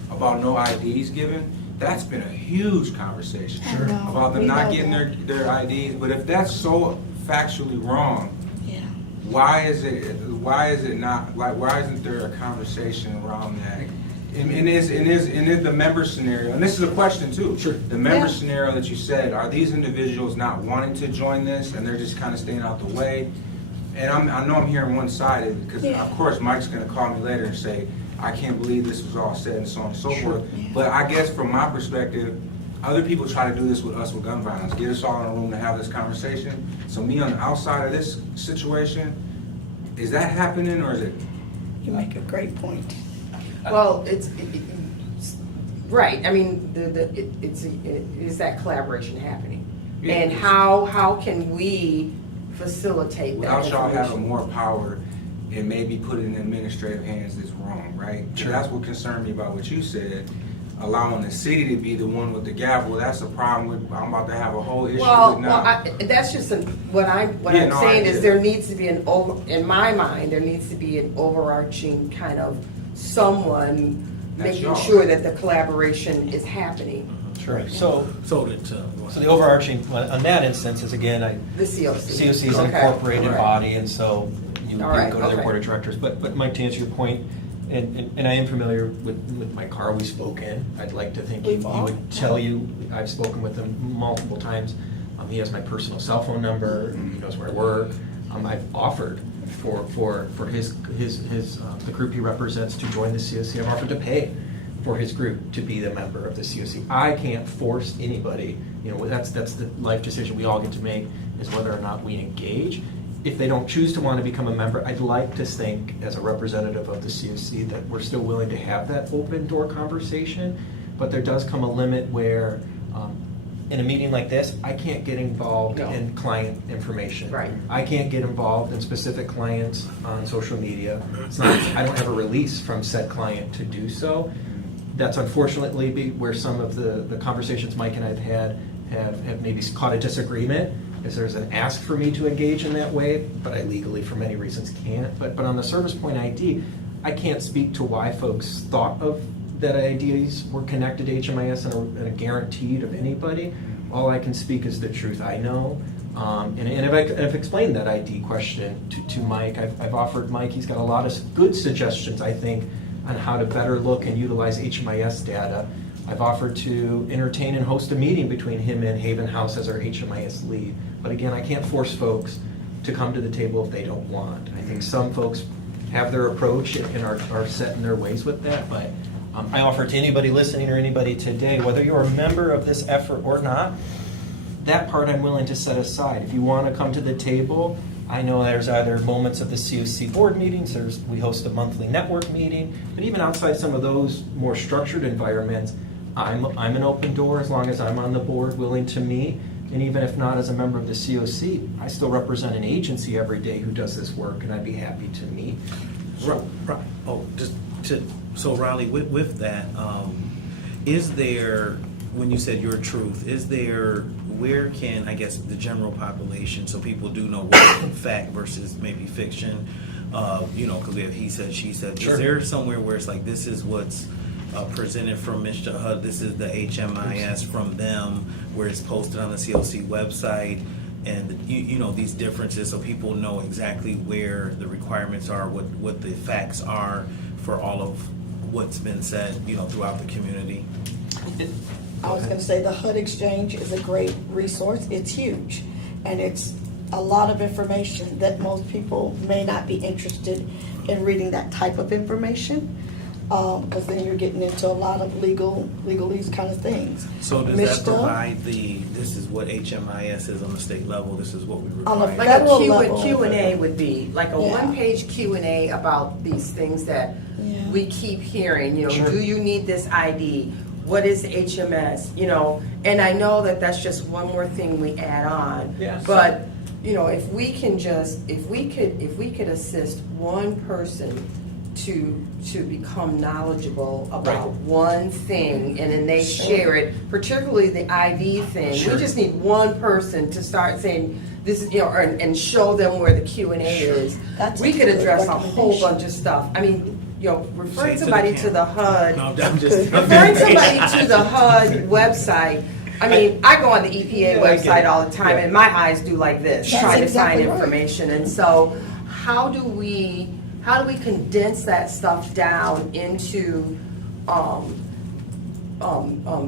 about no IDs given, that's been a huge conversation. I know. About them We not know getting that. their IDs. But if that's so factually wrong, Yeah. why isn't there a conversation around that? In the member scenario, and this is a question too. Sure. The member Yeah. scenario that you said, are these individuals not wanting to join this and they're just kind of staying out the way? And I know I'm hearing one-sided because Yeah. of course Mike's going to call me later and say, I can't believe this was all said and so on and so forth. Yeah. But I guess from my perspective, other people try to do this with us with gun violence, get us all in a room to have this conversation. So me on the outside of this situation, is that happening or is it? You make a great point. Well, it's right. I mean, is that collaboration happening? Yeah. And how can we facilitate that? Without y'all having information? more power and maybe put it in administrative hands is wrong, right? Sure. That's what concerned me about what you said. Allowing the city to be the one with the gavel, that's a problem with, I'm about to have a whole issue with now. That's just what I'm Yeah, I'm no, I saying get is it. there needs to be in my mind, there needs to be an overarching kind of someone That's making y'all. sure that the collaboration is happening. Sure. So So that, the overarching, on that instance is again, The COC. COC is an Okay. incorporated All right. body, and so you All right, go to their okay. board of directors. But Mike, to answer your point, and I am familiar with Mike Carr, we've spoken. I'd like to think he We've all- would tell you, I've spoken with him multiple times. He has my personal cell phone number, he knows where I work. I've offered for his the group he represents to join the COC. I've offered to pay for his group to be the member of the COC. I can't force anybody, that's the life decision we all get to make, is whether or not we engage. If they don't choose to want to become a member, I'd like to think, as a representative of the COC, that we're still willing to have that open door conversation, but there does come a limit where, in a meeting like this, I can't get involved No. in client information. Right. I can't get involved in specific clients on social media. I don't have a release from said client to do so. That's unfortunately where some of the conversations Mike and I have had have maybe caught a disagreement, is there's an ask for me to engage in that way, but I legally, for many reasons, can't. But on the service point ID, I can't speak to why folks thought of that IDs were connected to HMIS and a guaranteed of anybody. All I can speak is the truth I know. And I've explained that ID question to Mike. I've offered Mike, he's got a lot of good suggestions, I think, on how to better look and utilize HMIS data. I've offered to entertain and host a meeting between him and Haven House as our HMIS lead. But again, I can't force folks to come to the table if they don't want. I think some folks have their approach and are set in their ways with that, but I offer to anybody listening or anybody today, whether you're a member of this effort or not, that part I'm willing to set aside. If you want to come to the table, I know there's either moments of the COC board meetings, we host a monthly network meeting, but even outside some of those more structured environments, I'm an open door as long as I'm on the board willing to meet. And even if not as a member of the COC, I still represent an agency every day who does this work, and I'd be happy to meet. So Riley, with that, is there, when you said your truth, where can, I guess, the general population, so people do know what's fact versus maybe fiction, because we have he said, she said, Sure. Is there somewhere where it's like, this is what's presented from Mr. HUD, this is the HMIS from them, where it's posted on the COC website, and these differences, so people know exactly where the requirements are, what the facts are for all of what's been said, throughout the community. I was going to say the HUD Exchange is a great resource. It's huge, and it's a lot of information that most people may not be interested in reading that type of information, because then you're getting into a lot of legalese kind of things. So does Mixed that up. provide this is what HMIS is on the state level, this is what we On the require? Like Federal a level. Q&A would be, like a Yeah. one-page Q&A about these things that Yeah. we keep hearing, Sure. do you need this ID? what is HMS, and I know that that's just one more thing we add on. Yeah. But, if we could assist one person to become knowledgeable about Right. one thing, and then they share it, particularly the ID thing. Sure. We just need one person to start saying, this is, and show them where the Q&A is. That's We a could good address a whole recommendation. bunch of stuff. I mean, referring Say it to the somebody to the HUD, No, I'm just. referring somebody to the HUD website. I mean, I go on the EPA Yeah, I get website it. all the time, Yeah. and my eyes do like this, That's trying to exactly find right. information. And so, how do we condense that stuff down into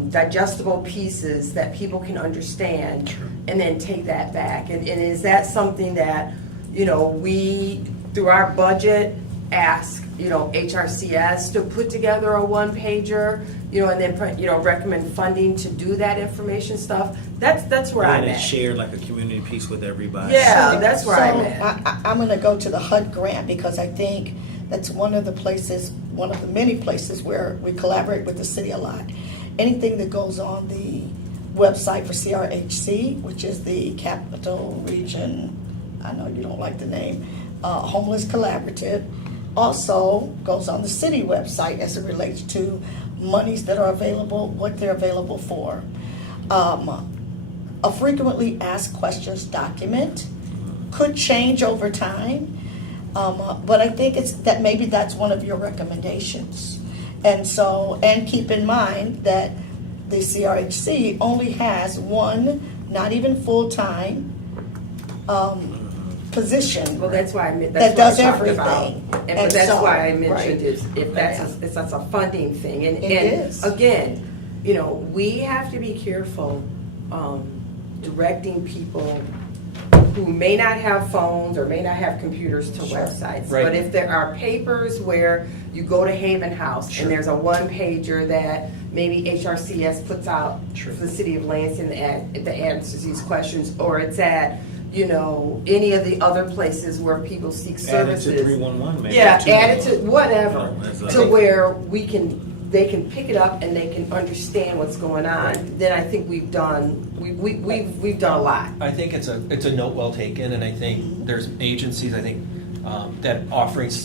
digestible pieces that people can understand, and then take that back? And is that something that we, through our budget, ask HRCS to put together a one-pager, and then recommend funding to do that information stuff? That's where I'm And it's at. shared like a community piece with everybody. Yeah, that's where I'm at. I'm going to go to the HUD grant because I think that's one of the many places where we collaborate with the city a lot. Anything that goes on the website for CRHC, which is the Capital Region, I know you don't like the name, Homeless Collaborative, also goes on the city website as it relates to monies that are available, what they're available for. A frequently asked questions document could change over time, but I think maybe that's one of your recommendations. And keep in mind that the CRHC only has one, not even full-time, position. Well, that's why That does what I talked about. everything. But And that's so, why I mentioned right. is if that's a funding thing. And It is. again, we have to be careful directing people who may not have phones or may not have computers to websites. Right. But if there are papers where you go to Haven House Sure. and there's a one-pager that maybe HRCS puts out Sure. for the city of Lansing that answers these questions, or it's at any of the other places where people seek Add it services. to 311, maybe. Yeah, add it to whatever, No, that's to like- where they can pick it up and they can understand what's going on. Then I think we've done a lot. I think it's a note well taken, and I think there's agencies, that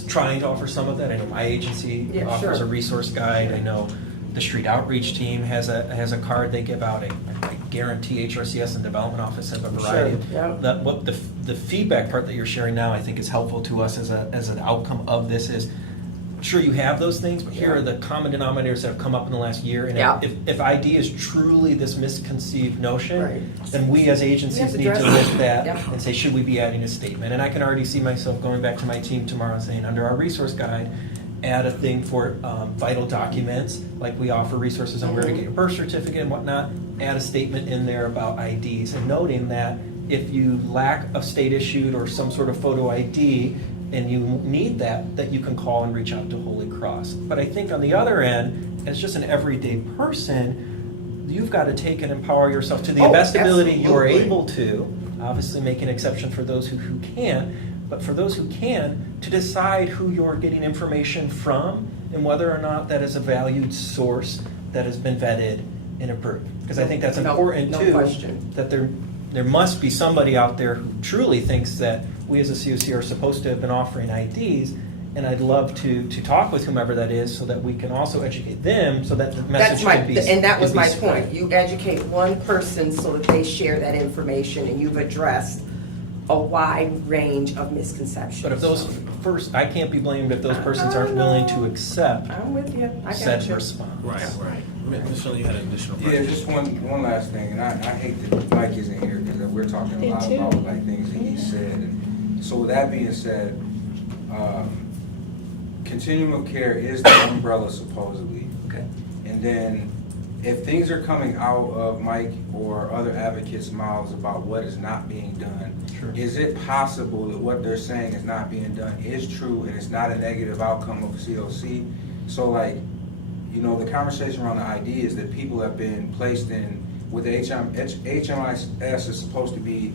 trying to offer some of that. I know my agency Yeah, offers sure. a resource guide. I know the street outreach team has a card they give out. I guarantee HRCS and development office have a variety. Sure, yeah. The feedback part that you're sharing now, I think, is helpful to us as an outcome of this. Is sure you have those things, but here Yeah. are the common denominators that have come up in the last year. And Yeah. if ID is truly this misconceived notion, Right. then we as agencies to need to address lift it. that Yep. and say, should we be adding a statement? And I can already see myself going back to my team tomorrow and saying, under our resource guide, add a thing for vital documents, like we offer resources on where to get your birth certificate and whatnot. Add a statement in there about IDs and noting that if you lack a state issued or some sort of photo ID and you need that you can call and reach out to Holy Cross. But I think on the other end, as just an everyday person, you've got to take and empower yourself to the Oh, best ability you are absolutely. able to. Obviously, make an exception for those who can't, but for those who can, to decide who you're getting information from and whether or not that is a valued source that has been vetted and approved. Because I think that's No- important no too. question. That there must be somebody out there who truly thinks that we as a COC are supposed to have been offering IDs, and I'd love to talk with whomever that is so that we can also educate them so that the message can be And that was can be my spread. point. You educate one person so that they share that information, and you've addressed a wide range of misconceptions. But if those first, I can't be blamed if those persons aren't willing to accept I'm with you. I got said you. response. Right. Mr. you had an additional Yeah, question. just one last thing, and I hate that Mike isn't here because we're talking a Me lot too. about like things that he said. And so with that being said, continuum of care is the umbrella supposedly. Okay. And then if things are coming out of Mike or other advocates' mouths about what is not being done, Sure. is it possible that what they're saying is not being done is true and it's not a negative outcome of COC? So like, the conversation around the ID is that people have been placed in, with the HMIS is supposed to be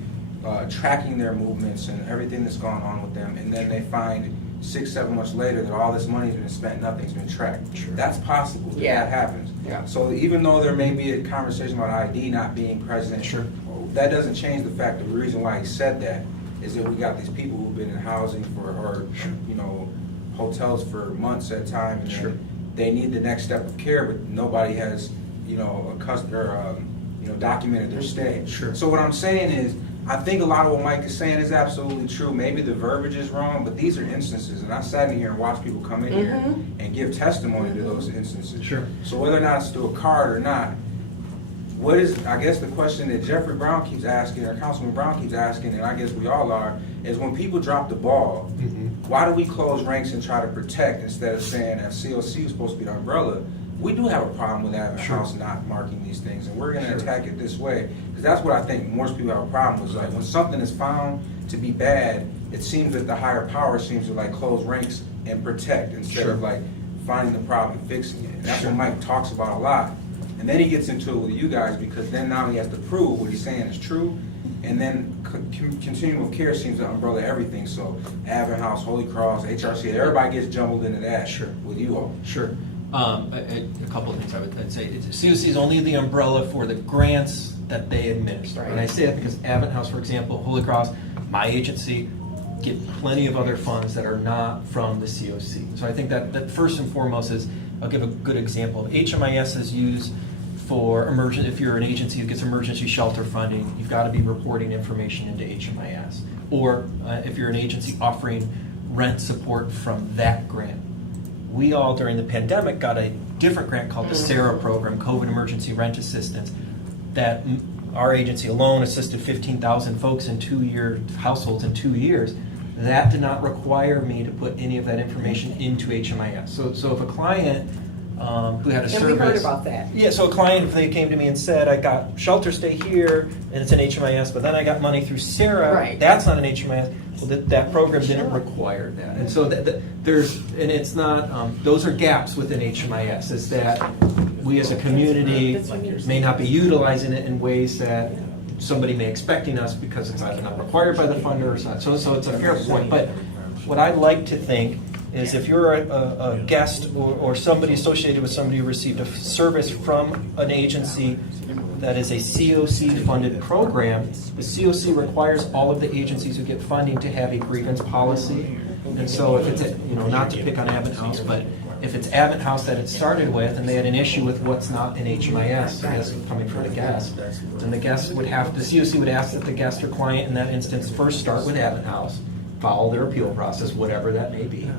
tracking their movements and everything that's gone on with them, and then they find 6-7 months later that all this money's been spent, nothing's been tracked. Sure. That's possible. Yeah. That happens. Yeah. So even though there may be a conversation about ID not being present, Sure. that doesn't change the fact that the reason why he said that is that we got these people who've been in housing or hotels for months at a time, and Sure. they need the next step of care, but nobody has, documented their stay. Sure. So what I'm saying is, I think a lot of what Mike is saying is absolutely true. Maybe the verbiage is wrong, but these are instances, and I sat in here and watched people come in here and give testimony to those instances. Sure. So whether or not it's through a card or not, what is, I guess the question that Jeffrey Brown keeps asking, or Councilman Brown keeps asking, and I guess we all are, is when people drop the ball, why do we close ranks and try to protect instead of saying that COC is supposed to be the umbrella? We do have a problem with Advent House not marking these things, and we're going to attack it this way, because that's what I think most people have a problem with. Like when something is found to be bad, it seems that the higher power seems to like close ranks and protect instead of like finding the problem and fixing it. And that's what Mike talks about a lot. And then he gets into it with you guys, because then now he has to prove what he's saying is true. And then continuum of care seems to umbrella everything. So Advent House, Holy Cross, HRC, everybody gets jumbled into that with you all. Sure. A couple of things I'd say. COC is only the umbrella for the grants that they administer. And I say that because Advent House, for example, Holy Cross, my agency, get plenty of other funds that are not from the COC. So I think that first and foremost is, I'll give a good example. HMIS is used for if you're an agency who gets emergency shelter funding, you've got to be reporting information into HMIS. Or if you're an agency offering rent support from that grant. We all, during the pandemic, got a different grant called the SARA program, COVID Emergency Rent Assistance, that our agency alone assisted 15,000 folks in households in 2 years. That did not require me to put any of that information into HMIS. So if a client who had a service... And we heard about that. Yeah, so a client, if they came to me and said, I got shelter stay here, and it's an HMIS, but then I got money through SARA, that's not an HMIS. Well, that program didn't require that. And so it's not, those are gaps within HMIS, is that we as a community may not be utilizing it in ways that somebody may expecting us because it's either not required by the funder or not. So it's a fair point. But what I'd like to think is if you're a guest or somebody associated with somebody who received a service from an agency that is a COC-funded program, the COC requires all of the agencies who get funding to have a grievance policy. And so if it's, not to pick on Advent House, but if it's Advent House that it started with and they had an issue with what's not in HMIS, that's coming from the guest, then the COC would ask that the guest or client in that instance first start with Advent House, follow their appeal process, whatever that may be.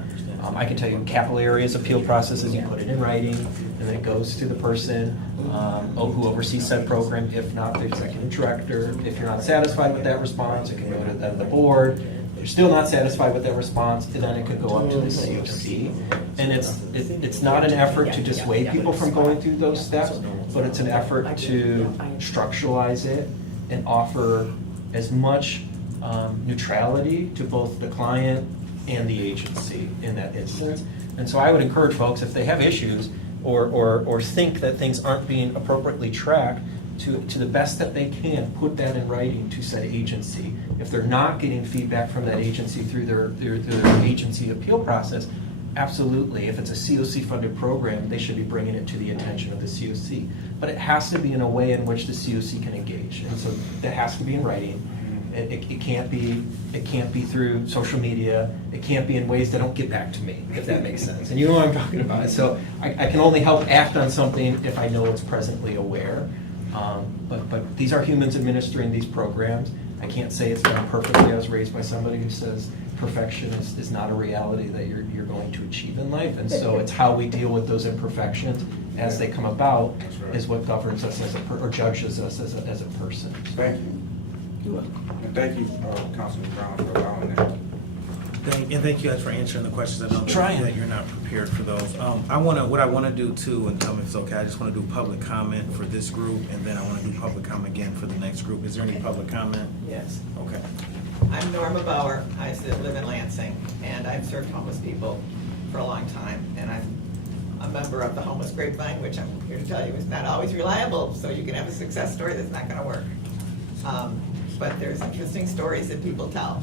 I can tell you Capital Area's appeal process is you put it in writing, and then it goes to the person who oversees said program, if not the executive director. If you're not satisfied with that response, it can go to the board. If you're still not satisfied with that response, then it could go up to the COC. And it's not an effort to dissuade people from going through those steps, but it's an effort to structuralize it and offer as much neutrality to both the client and the agency in that instance. And so I would encourage folks, if they have issues or think that things aren't being appropriately tracked, to the best that they can, put that in writing to said agency. If they're not getting feedback from that agency through their agency appeal process, absolutely, if it's a COC-funded program, they should be bringing it to the attention of the COC. But it has to be in a way in which the COC can engage. And so that has to be in writing. It can't be through social media. It can't be in ways that don't get back to me, if that makes sense. And you know what I'm talking about. So I can only help act on something if I know it's presently aware. But these are humans administering these programs. I can't say it's done perfectly. I was raised by somebody who says perfection is not a reality that you're going to achieve in life. And so it's how we deal with those imperfections as they come about is what governs us or judges us as a person. Thank you. You're welcome. And thank you, Councilman Brown, for allowing that. Thank you guys for answering the questions. I know that you're not prepared for those. What I want to do too, and tell me if it's okay, I just want to do public comment for this group, and then I want to do public comment again for the next group. Is there any public comment? Yes. Okay. I'm Norma Bauer. I live in Lansing, and I've served homeless people for a long time. And I'm a member of the Homeless Grapevine, which I'm here to tell you is not always reliable, so you can have a success story that's not going to work. But there's interesting stories that people tell.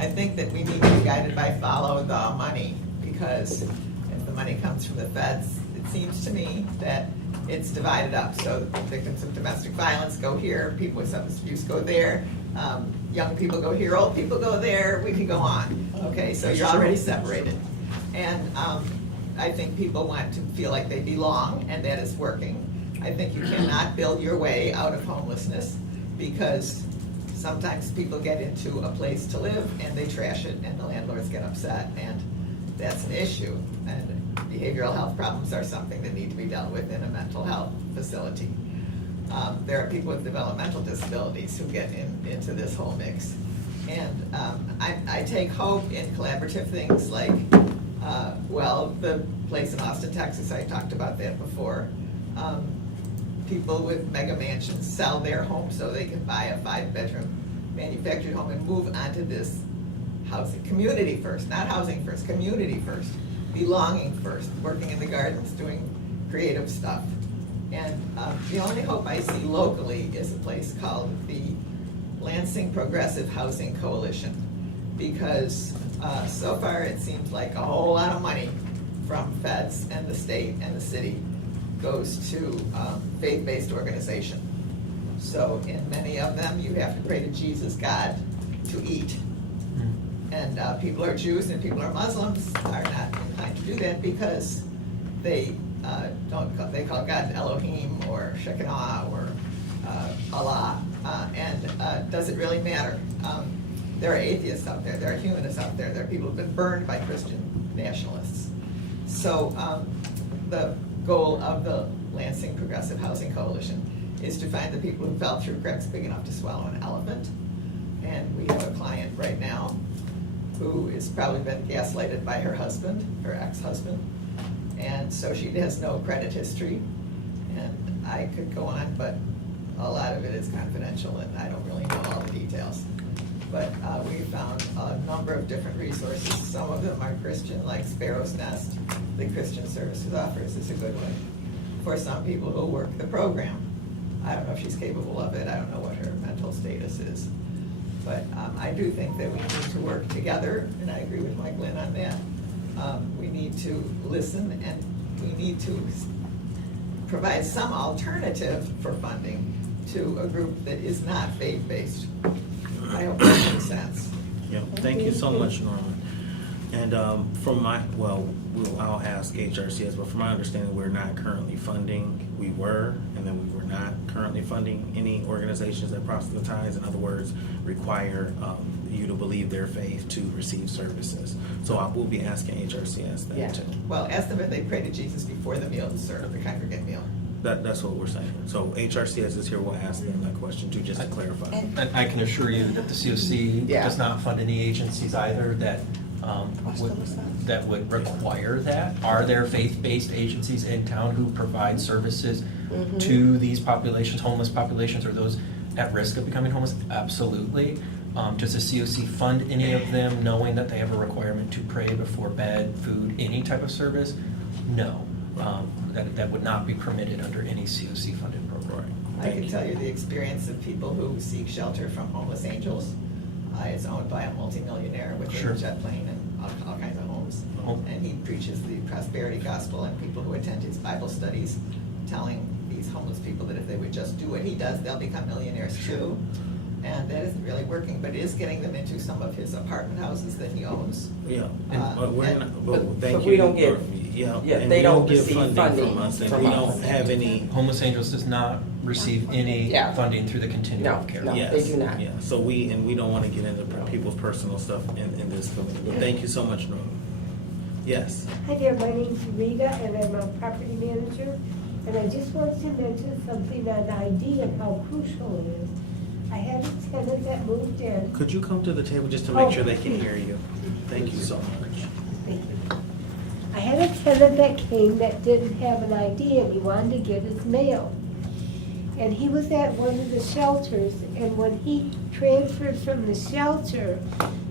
I think that we need to be guided by follow the money, because if the money comes from the feds, it seems to me that it's divided up. So victims of domestic violence go here, people with substance abuse go there, young people go here, old people go there, we can go on. Okay, so you're already separated. And I think people want to feel like they belong, and that is working. I think you cannot build your way out of homelessness, because sometimes people get into a place to live and they trash it and the landlords get upset, and that's an issue. And behavioral health problems are something that need to be dealt with in a mental health facility. There are people with developmental disabilities who get into this whole mix. And I take hope in collaborative things like, the place in Austin, Texas, I talked about that before. People with mega mansions sell their home so they can buy a 5-bedroom manufactured home and move onto this housing. Community first, not housing first, community first, belonging first, working in the gardens, doing creative stuff. And the only hope I see locally is a place called the Lansing Progressive Housing Coalition, because so far it seems like a whole lot of money from feds and the state and the city goes to faith-based organization. So in many of them, you have to pray to Jesus, God, to eat. And people are Jews and people are Muslims are not inclined to do that, because they they call God Elohim or Shekinah or Allah. And does it really matter? There are atheists out there, there are humanists out there, there are people who have been burned by Christian nationalists. So the goal of the Lansing Progressive Housing Coalition is to find the people who fell through cracks big enough to swallow an elephant. And we have a client right now who has probably been gaslighted by her husband, her ex-husband, and so she has no credit history. And I could go on, but a lot of it is confidential and I don't really know all the details. But we found a number of different resources. Some of them are Christian, like Sparrow's Nest, the Christian Services offers is a good one for some people who work the program. I don't know if she's capable of it. I don't know what her mental status is. But I do think that we need to work together, and I agree with Mike Lynn on that. We need to listen, and we need to provide some alternative for funding to a group that is not faith-based. I hope that makes sense. Yeah, thank you so much, Norman. And from my, I'll ask HRCS, but from my understanding, we're not currently funding. We were, and then we were not currently funding any organizations that proselytize. In other words, require you to believe their faith to receive services. So I will be asking HRCS that Yeah. too. Well, ask them if they pray to Jesus before the meal is served, the congregate meal. That's what we're saying. So HRCS is here. We'll ask them that question too, just to clarify. And And I can assure you that the COC Yeah. does not fund any agencies either that would require that. Are there faith-based agencies in town who provide services to these populations, homeless populations, or those at risk of becoming homeless? Absolutely. Does the COC fund any of them, knowing that they have a requirement to pray before bed, food, any type of service? No. That would not be permitted under any COC-funded program. I can tell you the experience of people who seek shelter from Homeless Angels. It's owned by a multimillionaire with Sure. a jet plane and all kinds of homes. Oh. And he preaches the prosperity gospel, and people who attend his Bible studies telling these homeless people that if they would just do what he does, they'll become millionaires too. And that isn't really working, but it is getting them into some of his apartment houses that he owns. Yeah, but we're not, but thank but you. we don't get- Yeah, yeah, and they we don't get receive funding funding from us, and from we us. don't have any. Homeless Angels does not receive any Yeah. funding through the continuum No, of care. no. Yes, they do not. Yeah, so we don't want to get into people's personal stuff in this committee, but thank you so much, Norman. Yes. Hi there, my name's Rita, and I'm a property manager, and I just wanted to mention something on ID and how crucial it is. I had a tenant that moved in. Could you come to the table just to make sure they can hear you? Thank you so much. Thank you. I had a tenant that came that didn't have an ID, and he wanted to get his mail. And he was at one of the shelters, and when he transferred from the shelter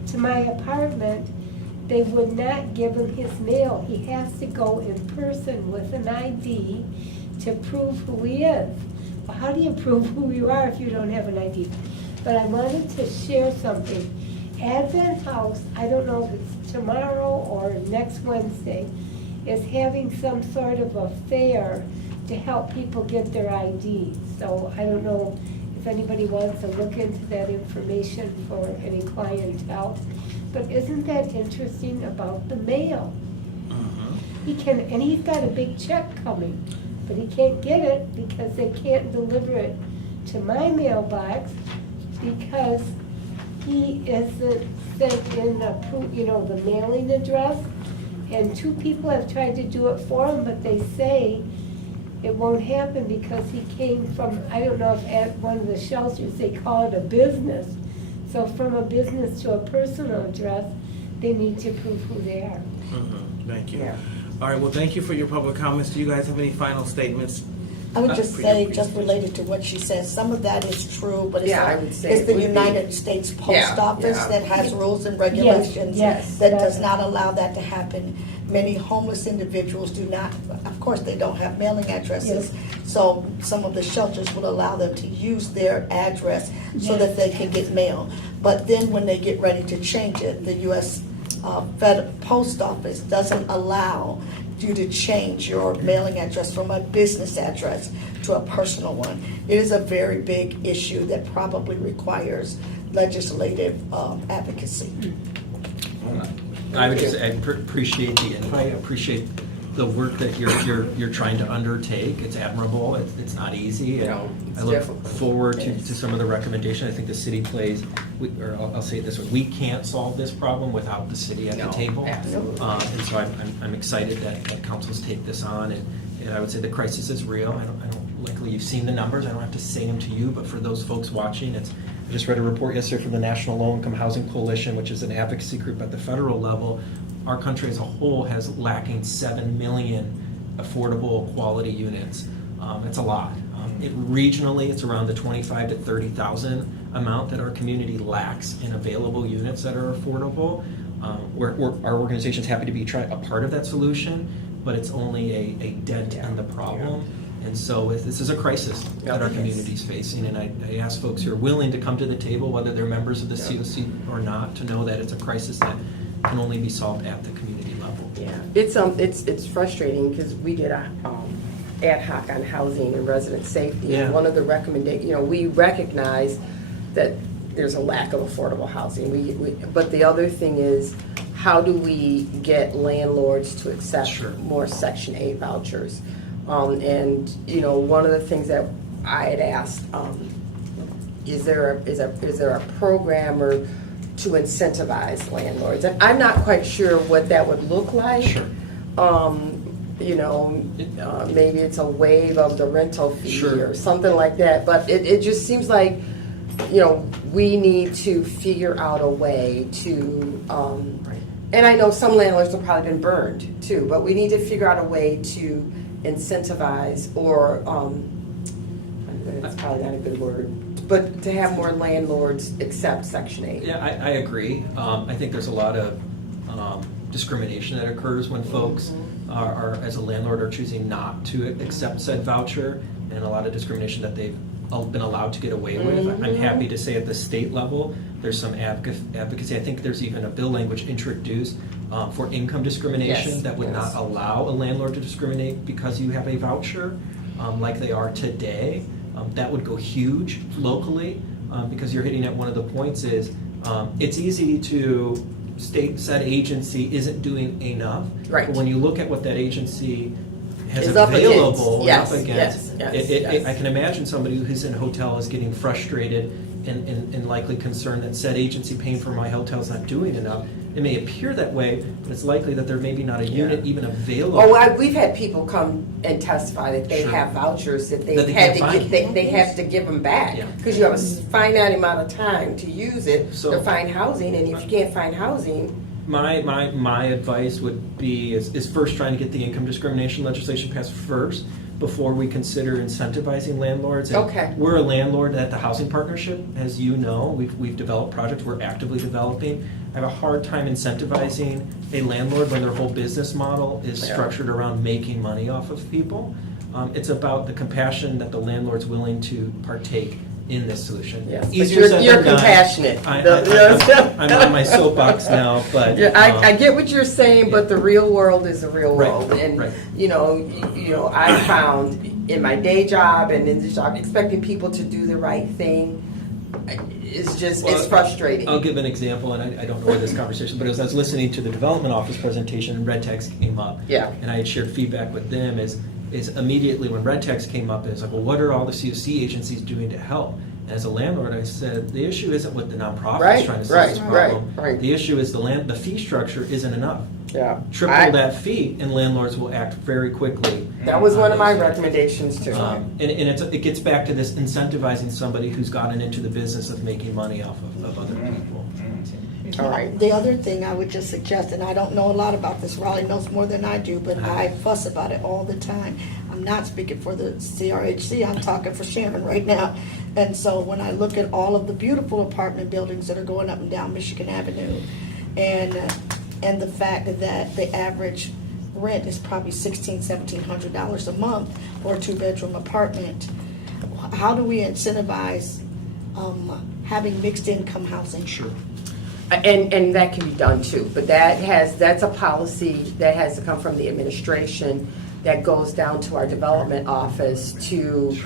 to my apartment, they would not give him his mail. He has to go in person with an ID to prove who he is. Well, how do you prove who you are if you don't have an ID? But I wanted to share something. Advent House, I don't know if it's tomorrow or next Wednesday, is having some sort of a fair to help people get their IDs. So I don't know if anybody wants to look into that information for any clientele. But isn't that interesting about the mail? He can, and he's got a big check coming, but he can't get it because they can't deliver it to my mailbox because he isn't sent in the mailing address. And 2 people have tried to do it for him, but they say it won't happen because he came from, I don't know if at one of the shelters they call it a business. So from a business to a personal address, they need to prove who they are. Thank you. Yeah. All right, well, thank you for your public comments. Do you guys have any final statements? I would just For your say, just presentation. related to what she said, some of that is true, but Yeah, I would say it's it the would be. United States Post Yeah, Office yeah. that has rules and regulations yes, that that's- does not allow that to happen. Many homeless individuals do not, of course, they don't have mailing addresses, so some of the shelters will allow them to use their address so that they can get mail. But then when they get ready to change it, the U.S. Federal Post Office doesn't allow you to change your mailing address from a business address to a personal one. It is a very big issue that probably requires legislative advocacy. I would just appreciate the invite, appreciate the work that you're trying to undertake. It's admirable. It's not easy. And No, it's I look difficult. forward to some of the recommendations. I think the city plays, or I'll say it this way: we can't solve this problem without the city at the No, table. absolutely. And so I'm excited that councils take this on. And I would say the crisis is real. I don't likely you've seen the numbers. I don't have to say them to you, but for those folks watching, I just read a report yesterday from the National Low Income Housing Coalition, which is an advocacy group at the federal level. Our country as a whole has lacking 7 million affordable quality units. It's a lot. Regionally, it's around the 25 to 30,000 amount that our community lacks in available units that are affordable. Our organization's happy to be a part of that solution, but it's only a dent in the problem. And so this is a crisis that our community is facing, and I ask folks who are willing to come to the table, whether they're members of the COC or not, to know that it's a crisis that can only be solved at the community level. Yeah, it's frustrating because we did a ad hoc on housing and resident safety. Yeah. And one of the recommendations, we recognize that there's a lack of affordable housing. But the other thing is, how do we get landlords to accept Sure. more Section 8 vouchers? And one of the things that I had asked, is there a program or to incentivize landlords? And I'm not quite sure what that would look like. Sure. Maybe it's a waive of the rental fee Sure. or something like that. But it just seems like, we need to figure out a way to, and I know some landlords have probably been burned too, but we need to figure out a way to incentivize or, that's probably not a good word, but to have more landlords accept Section 8. Yeah, I agree. I think there's a lot of discrimination that occurs when folks are, as a landlord, are choosing not to accept said voucher, and a lot of discrimination that they've been allowed to get away with. I'm happy to say at the state level, there's some advocacy. I think there's even a bill language introduced for income discrimination Yes, that would yes. not allow a landlord to discriminate because you have a voucher, like they are today. That would go huge locally, because you're hitting at one of the points is, it's easy to state said agency isn't doing enough. Right. But when you look at what that agency has Is up against. available and Yes, up against, yes. I can imagine somebody who's in a hotel is getting frustrated and likely concerned that said agency paying for my hotel is not doing enough. It may appear that way, but it's likely that there may be not a unit even available. We've had people come and testify that they Sure. have vouchers that That they they had can't to find. get, they have to give them back. Yeah. Because you have a finite amount of time to use it So- to find housing, and if you can't find housing, My advice would be is first trying to get the income discrimination legislation passed first before we consider incentivizing landlords. And Okay. We're a landlord at the Housing Partnership, as you know. We've developed projects we're actively developing. I have a hard time incentivizing a landlord when their whole business model is Yeah. structured around making money off of people. It's about the compassion that the landlord's willing to partake in this solution. Yes, but Easier said you're than done. compassionate. I'm on my soapbox now, but Yeah, I get what you're saying, but the real world is the real Right, world, and right. you know, I found in my day job and in this job, expecting people to do the right thing is just it's frustrating. I'll give an example, and I don't know where this conversation, but as I was listening to the development office presentation, and Red Text came up, Yeah. and I had shared feedback with them is immediately when Red Text came up, it's like, well, what are all the COC agencies doing to help? And as a landlord, I said, the issue isn't with the nonprofits Right, trying to solve this right, problem. right. The issue is the fee structure isn't enough. Yeah, Triple that fee, and landlords will act very quickly. That was one of my on those. recommendations too. And it gets back to this incentivizing somebody who's gotten into the business of making money off of other people. All right. The other thing I would just suggest, and I don't know a lot about this, Raleigh knows more than I do, but I fuss about it all the time. I'm not speaking for the CRHC, I'm talking for Sharon right now. And so when I look at all of the beautiful apartment buildings that are going up and down Michigan Avenue, and the fact that the average rent is probably $1,600-1,700 a month for a two-bedroom apartment, how do we incentivize having mixed income housing? Sure. And that can be done too, but that's a policy that has to come from the administration that goes down to our development office to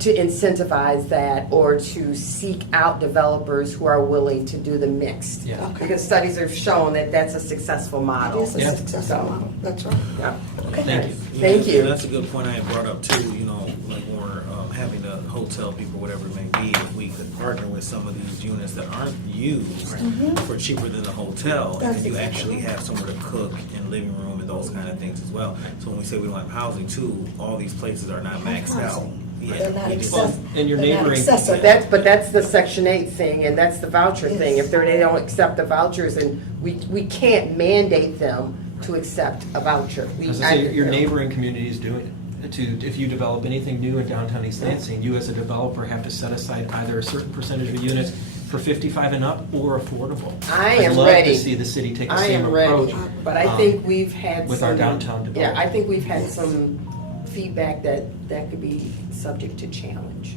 incentivize that or to seek out developers who are willing to do the mixed. Yeah. Okay. Because studies have shown that that's a successful model. It is a Yeah. successful model, that's right. Yeah. Thank you. Thank you. And that's a good point I had brought up too, like when we're having the hotel people, whatever it may be, if we could partner with some of these units that aren't used for cheaper than the hotel, and That's you exactly actually have somewhere to cook and living room and those kind of things as well. So when we say we don't have housing too, all these places are not maxed out. Housing. Yeah, They're not we just- accessible. And your They're not neighboring- accessible. But that's the Section 8 thing, and that's the voucher thing. If they don't accept the vouchers, and we can't mandate them to accept a voucher. As I say, your neighboring community is doing it. If you develop anything new in downtown East Lansing, you as a developer have to set aside either a certain percentage of units for 55 and up or affordable. I am I'd love ready. to see the city take the I same am approach. ready, but I think we've had with some, our downtown Yeah, development. I think we've had some feedback that could be subject to challenge.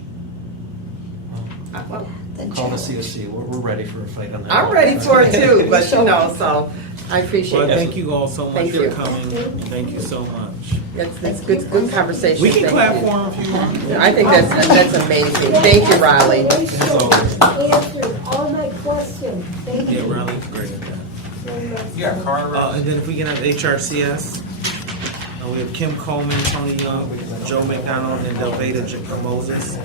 Well, Then Call the challenge. COC. We're ready for a fight on that. I'm ready for it too, but so I appreciate Well, it. thank you all so much Thank for you. coming. Thank you so much. That's good conversation. We can Thank clap you. for them if you want. I think that's amazing. Thank you, Riley. Answered all my questions. Thank Yeah, you Riley's great at that. very much. Yeah, Carter. And then if we can have HRCS, we have Kim Coleman, Tony Young, Joe McDonald, and Delveda Moses.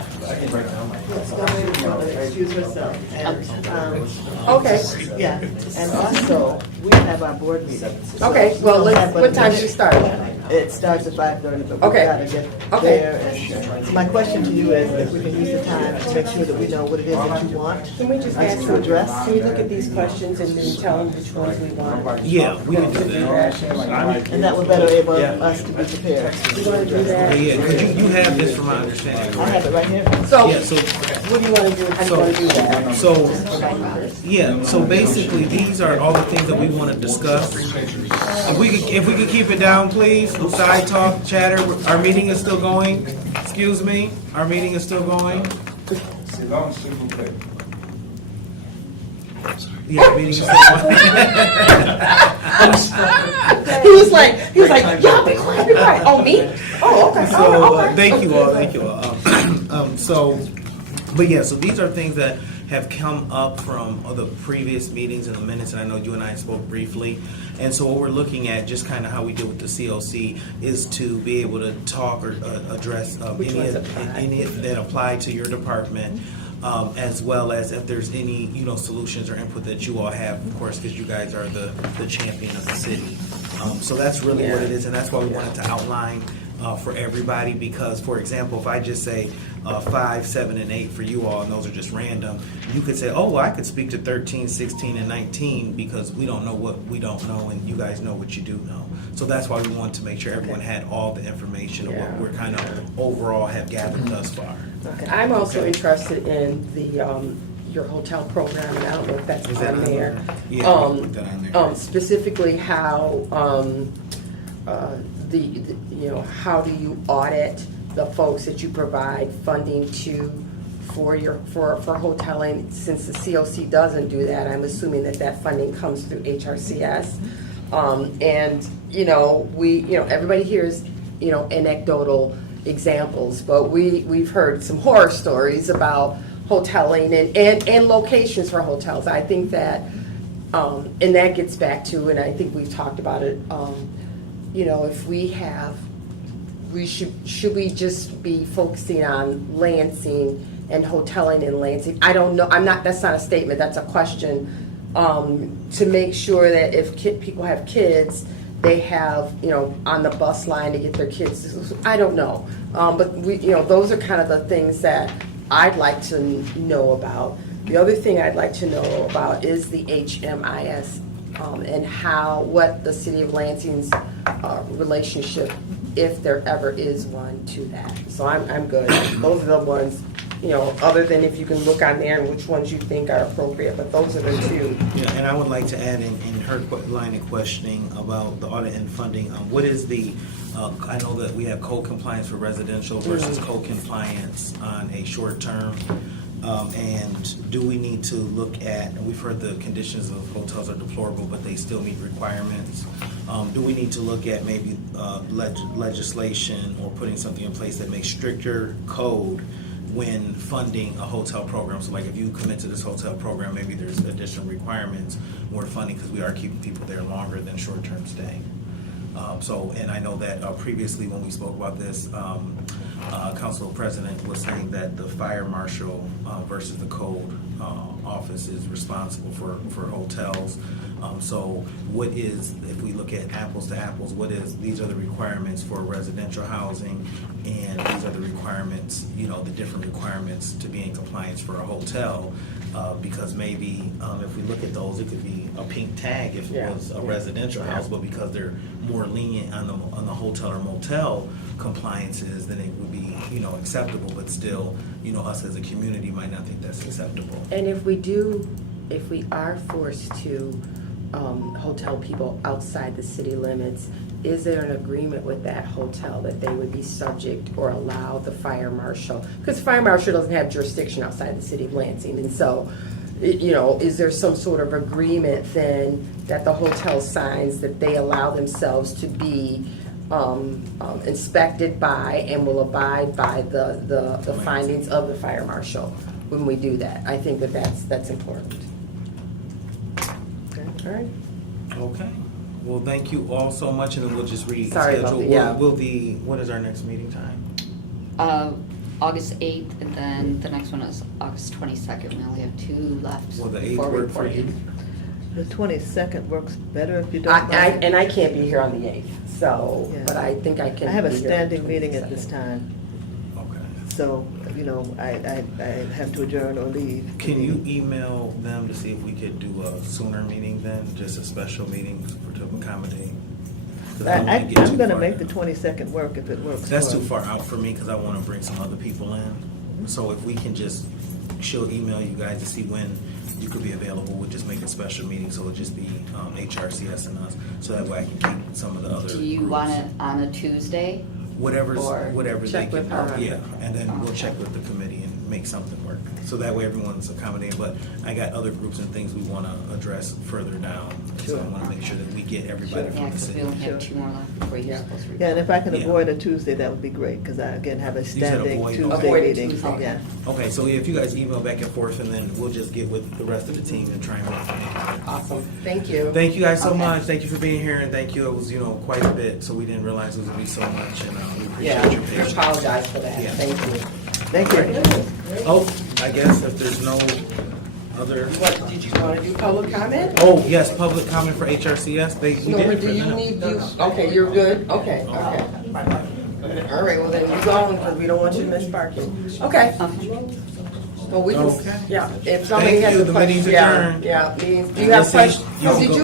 Excuse herself. Okay. Yeah, and also, we have our board meeting. Okay, well, what time do you start? It starts at 5:30, but we Okay. gotta get Okay. there. And so my question to you is, if we can use the time to make sure that we know what it is that you want Can we just us ask to address. Can you look at these questions and then tell them which ones we want? Yeah, we can do that. And that will better enable us to be prepared. You want to do Yeah, that? yeah, 'cause you have this from my understanding, I have right? it right here. So, Yeah, so, what do you want to do? How do you want to do that? so basically, these are all the things that we want to discuss. If we could keep it down, please, no side talk, chatter, our meeting is still going. Excuse me, our meeting is still going. Yeah, meeting is still going. He was like, y'all be quiet, be quiet. Oh, me? Oh, okay. So, okay. thank you all. But yeah, so these are things that have come up from other previous meetings and the minutes, and I know you and I spoke briefly. And so what we're looking at, just kind of how we did with the COC, is to be able to talk or address Which ones any that apply to your department. As well as if there's any, solutions or input that you all have, of course, because you guys are the champion of the city. So that's really what it is, and that's why we wanted to outline for everybody, because, for example, if I just say 5, 7, and 8 for you all, and those are just random, you could say, oh, well, I could speak to 13, 16, and 19 because we don't know what we don't know, and you guys know what you do know. So that's why we wanted to make sure everyone had all the information of what we're kind of overall have gathered thus far. Okay. I'm also interested in the your hotel program, and I don't know if that's Is that on on there. there? Yeah, we put that on there. Specifically, how how do you audit the folks that you provide funding to for hoteling. Since the COC doesn't do that, I'm assuming that funding comes through HRCS. And, everybody hears, anecdotal examples, but we've heard some horror stories about hoteling and locations for hotels. I think that, and that gets back to, and I think we've talked about it, if should we just be focusing on Lansing and hoteling in Lansing? I don't know. That's not a statement. That's a question. To make sure that if people have kids, they have, on the bus line to get their kids. I don't know. But those are kind of the things that I'd like to know about. The other thing I'd like to know about is the HMIS and what the city of Lansing's relationship, if there ever is one, to that. So I'm good. Those are the ones, other than if you can look on there and which ones you think are appropriate, but those are the two. Yeah, and I would like to add in her line of questioning about the audit and funding, what is I know that we have code compliance for residential versus code compliance on a short term. And do we need to look at, and we've heard the conditions of hotels are deplorable, but they still meet requirements. Do we need to look at maybe legislation or putting something in place that makes stricter code when funding a hotel program? So like if you commit to this hotel program, maybe there's additional requirements more funding because we are keeping people there longer than short-term stay. And I know that previously when we spoke about this, Council President was saying that the fire marshal versus the code office is responsible for hotels. So what is, if we look at apples to apples, these are the requirements for residential housing, and these are the requirements, the different requirements to be in compliance for a hotel. Because maybe if we look at those, it could be a pink tag if it was a residential house, but because they're more lenient on the hotel or motel compliances, then it would be acceptable. But still, us as a community might not think that's acceptable. And if we are forced to hotel people outside the city limits, is there an agreement with that hotel that they would be subject or allow the fire marshal? Because the fire marshal doesn't have jurisdiction outside the city of Lansing, and so, is there some sort of agreement then that the hotel signs that they allow themselves to be inspected by and will abide by the findings of the fire marshal when we do that? I think that's important. All right. Okay. Well, thank you all so much, and then we'll just reschedule. Sorry about that, What is our next meeting time? August 8th, and then the next one is August 22nd. We only have 2 left. Will the 8th before work for you? reporting. The 22nd works better if you don't mind. I can't be here on the 8th, so, Yeah. but I think I can. I have a be here standing on the meeting at this 22nd. time, Okay. so, I have to adjourn or leave. Can you email them to see if we could do a sooner meeting then, just a special meeting to accommodate? 'Cause I don't wanna get I'm too gonna far make the out. 22nd work if it works. That's for too us. far out for me because I want to bring some other people in. So if we can just, she'll email you guys to see when you could be available. We'll just make a special meeting, so it'll just be HRCS and us, so that way I can keep some of the other Do you groups. want it on a Tuesday? Whatever or they check can, with her? yeah, and then we'll check with the committee and make something work. So that way everyone's accommodating, but I got other groups and things we want to address further down. So I Sure. want to make sure that we get everybody Yeah, from the because we city. only have 2 more left before you're supposed to report. Yeah, and if I can Yeah. avoid a Tuesday, that would be great, because I, again, have a said standing avoid. Tuesday Avoid a meeting. Tuesday. Yeah. Okay, so if you guys email back and forth, and then we'll just get with the rest of the team and try and work on it. Awesome. Thank you. Thank you guys so Okay. much. Thank you for being here, and thank you. It was, quite a bit, so we didn't realize it was gonna be so much, and we appreciate Yeah, your I patience. apologize for that. Yeah. Thank you. Thank you. Oh, I guess if there's no other. What, did you want to do public comment? Oh, yes, public comment for HRCS. We No, did but it for do you them. need, okay, you're good? Okay, okay. All right, well then you go, because we don't want you to miss parking. Okay. Well, we can, Okay. yeah, if somebody Thank has you. a The question. meeting's Yeah, adjourned. yeah, meetings, do you have This is- questions? you can Did go- you